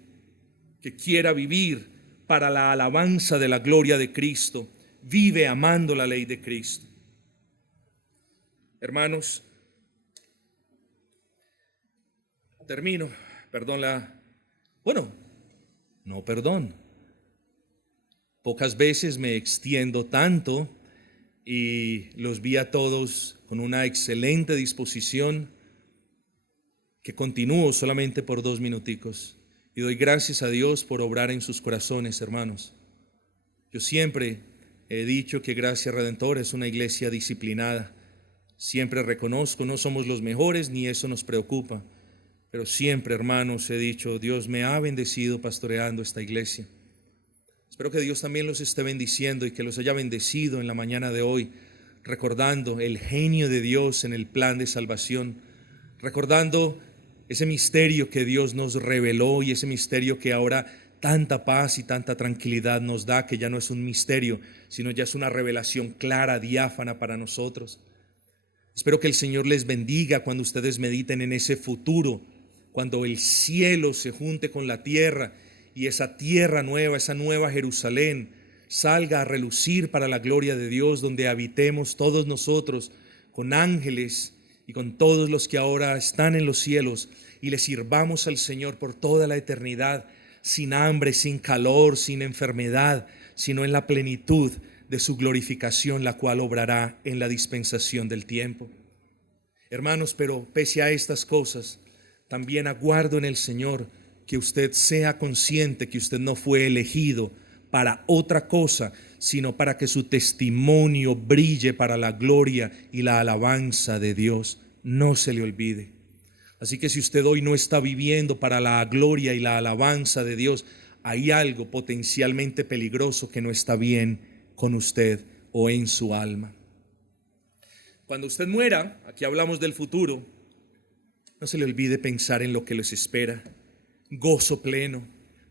que quiera vivir para la alabanza de la gloria de Cristo, vive amando la ley de Cristo. Hermanos, termino, pocas veces me extiendo tanto y los vi a todos con una excelente disposición que continúo solamente por 2 minuticos. Y doy gracias a Dios por obrar en sus corazones, hermanos. Yo siempre he dicho que Gracia Redentora es una iglesia disciplinada. Siempre reconozco, no somos los mejores ni eso nos preocupa. Pero siempre, hermanos, he dicho, Dios me ha bendecido pastoreando esta iglesia. Espero que Dios también los esté bendiciendo y que los haya bendecido en la mañana de hoy, recordando el genio de Dios en el plan de salvación, recordando ese misterio que Dios nos reveló y ese misterio que ahora tanta paz y tanta tranquilidad nos da, que ya no es un misterio, sino ya es una revelación clara, diáfana para nosotros. Espero que el Señor les bendiga cuando ustedes mediten en ese futuro, cuando el cielo se junte con la tierra y esa tierra nueva, esa nueva Jerusalén, salga a relucir para la gloria de Dios, donde habitemos todos nosotros con ángeles y con todos los que ahora están en los cielos, y le sirvamos al Señor por toda la eternidad, sin hambre, sin calor, sin enfermedad, sino en la plenitud de su glorificación, la cual obrará en la dispensación del tiempo. Hermanos, pero pese a estas cosas, también aguardo en el Señor que usted sea consciente que usted no fue elegido para otra cosa, sino para que su testimonio brille para la gloria y la alabanza de Dios. No se le olvide. Así que si usted hoy no está viviendo para la gloria y la alabanza de Dios, hay algo potencialmente peligroso que no está bien con usted o en su alma. Cuando usted muera, aquí hablamos del futuro, no se le olvide pensar en lo que les espera: gozo pleno,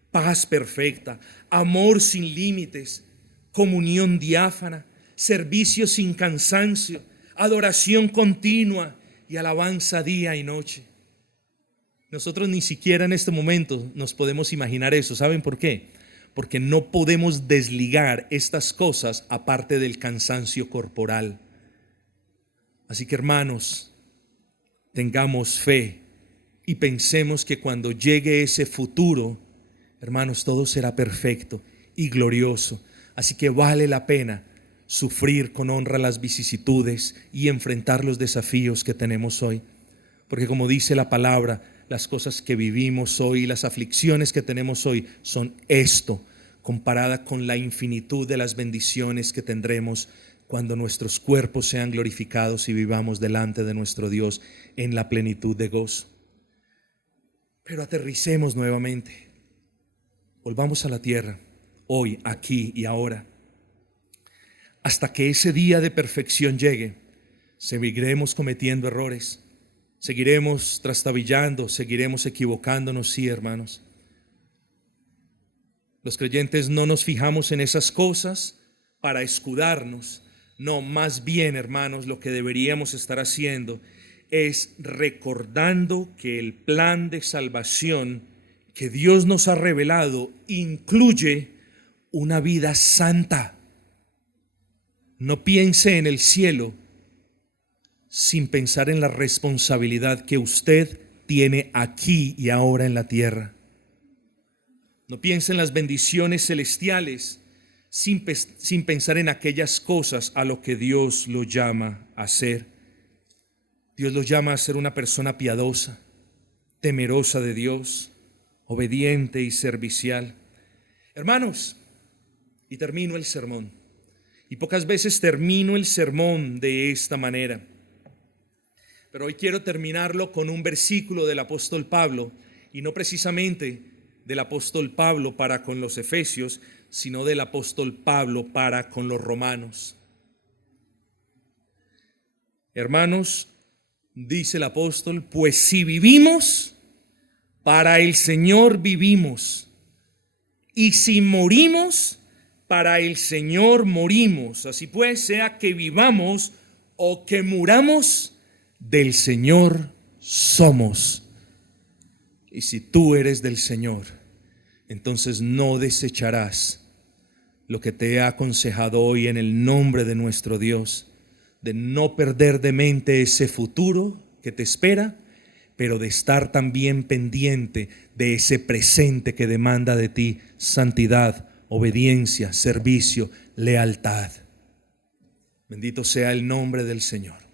paz perfecta, amor sin límites, comunión diáfana, servicio sin cansancio, adoración continua y alabanza día y noche. Nosotros ni siquiera en este momento nos podemos imaginar eso. ¿Saben por qué? Porque no podemos desligar estas cosas aparte del cansancio corporal. Así que, hermanos, tengamos fe y pensemos que cuando llegue ese futuro, hermanos, todo será perfecto y glorioso. Así que vale la pena sufrir con honra las vicisitudes y enfrentar los desafíos que tenemos hoy. Porque como dice la palabra, las cosas que vivimos hoy, las aflicciones que tenemos hoy son esto, comparada con la infinitud de las bendiciones que tendremos cuando nuestros cuerpos sean glorificados y vivamos delante de nuestro Dios en la plenitud de gozo. Pero aterricemos nuevamente, volvamos a la tierra, hoy, aquí y ahora. Hasta que ese día de perfección llegue, seguiremos cometiendo errores, seguiremos trastabillando, seguiremos equivocándonos, sí, hermanos. Los creyentes no nos fijamos en esas cosas para escudarnos. No, más bien, hermanos, lo que deberíamos estar haciendo es recordando que el plan de salvación que Dios nos ha revelado incluye una vida santa. No piense en el cielo sin pensar en la responsabilidad que usted tiene aquí y ahora en la tierra. No piense en las bendiciones celestiales sin pensar en aquellas cosas a lo que Dios lo llama a hacer. Dios los llama a ser una persona piadosa, temerosa de Dios, obediente y servicial. Hermanos, y termino el sermón. Y pocas veces termino el sermón de esta manera. Pero hoy quiero terminarlo con un versículo del apóstol Pablo, y no precisamente del apóstol Pablo para con los efesios, sino del apóstol Pablo para con los romanos. Hermanos, dice el apóstol, pues si vivimos, para el Señor vivimos, y si morimos, para el Señor morimos. Así pues, sea que vivamos o que muramos, del Señor somos. Y si tú eres del Señor, entonces no desecharás lo que te he aconsejado hoy en el nombre de nuestro Dios, de no perder de mente ese futuro que te espera, pero de estar también pendiente de ese presente que demanda de ti santidad, obediencia, servicio, lealtad. Bendito sea el nombre del Señor.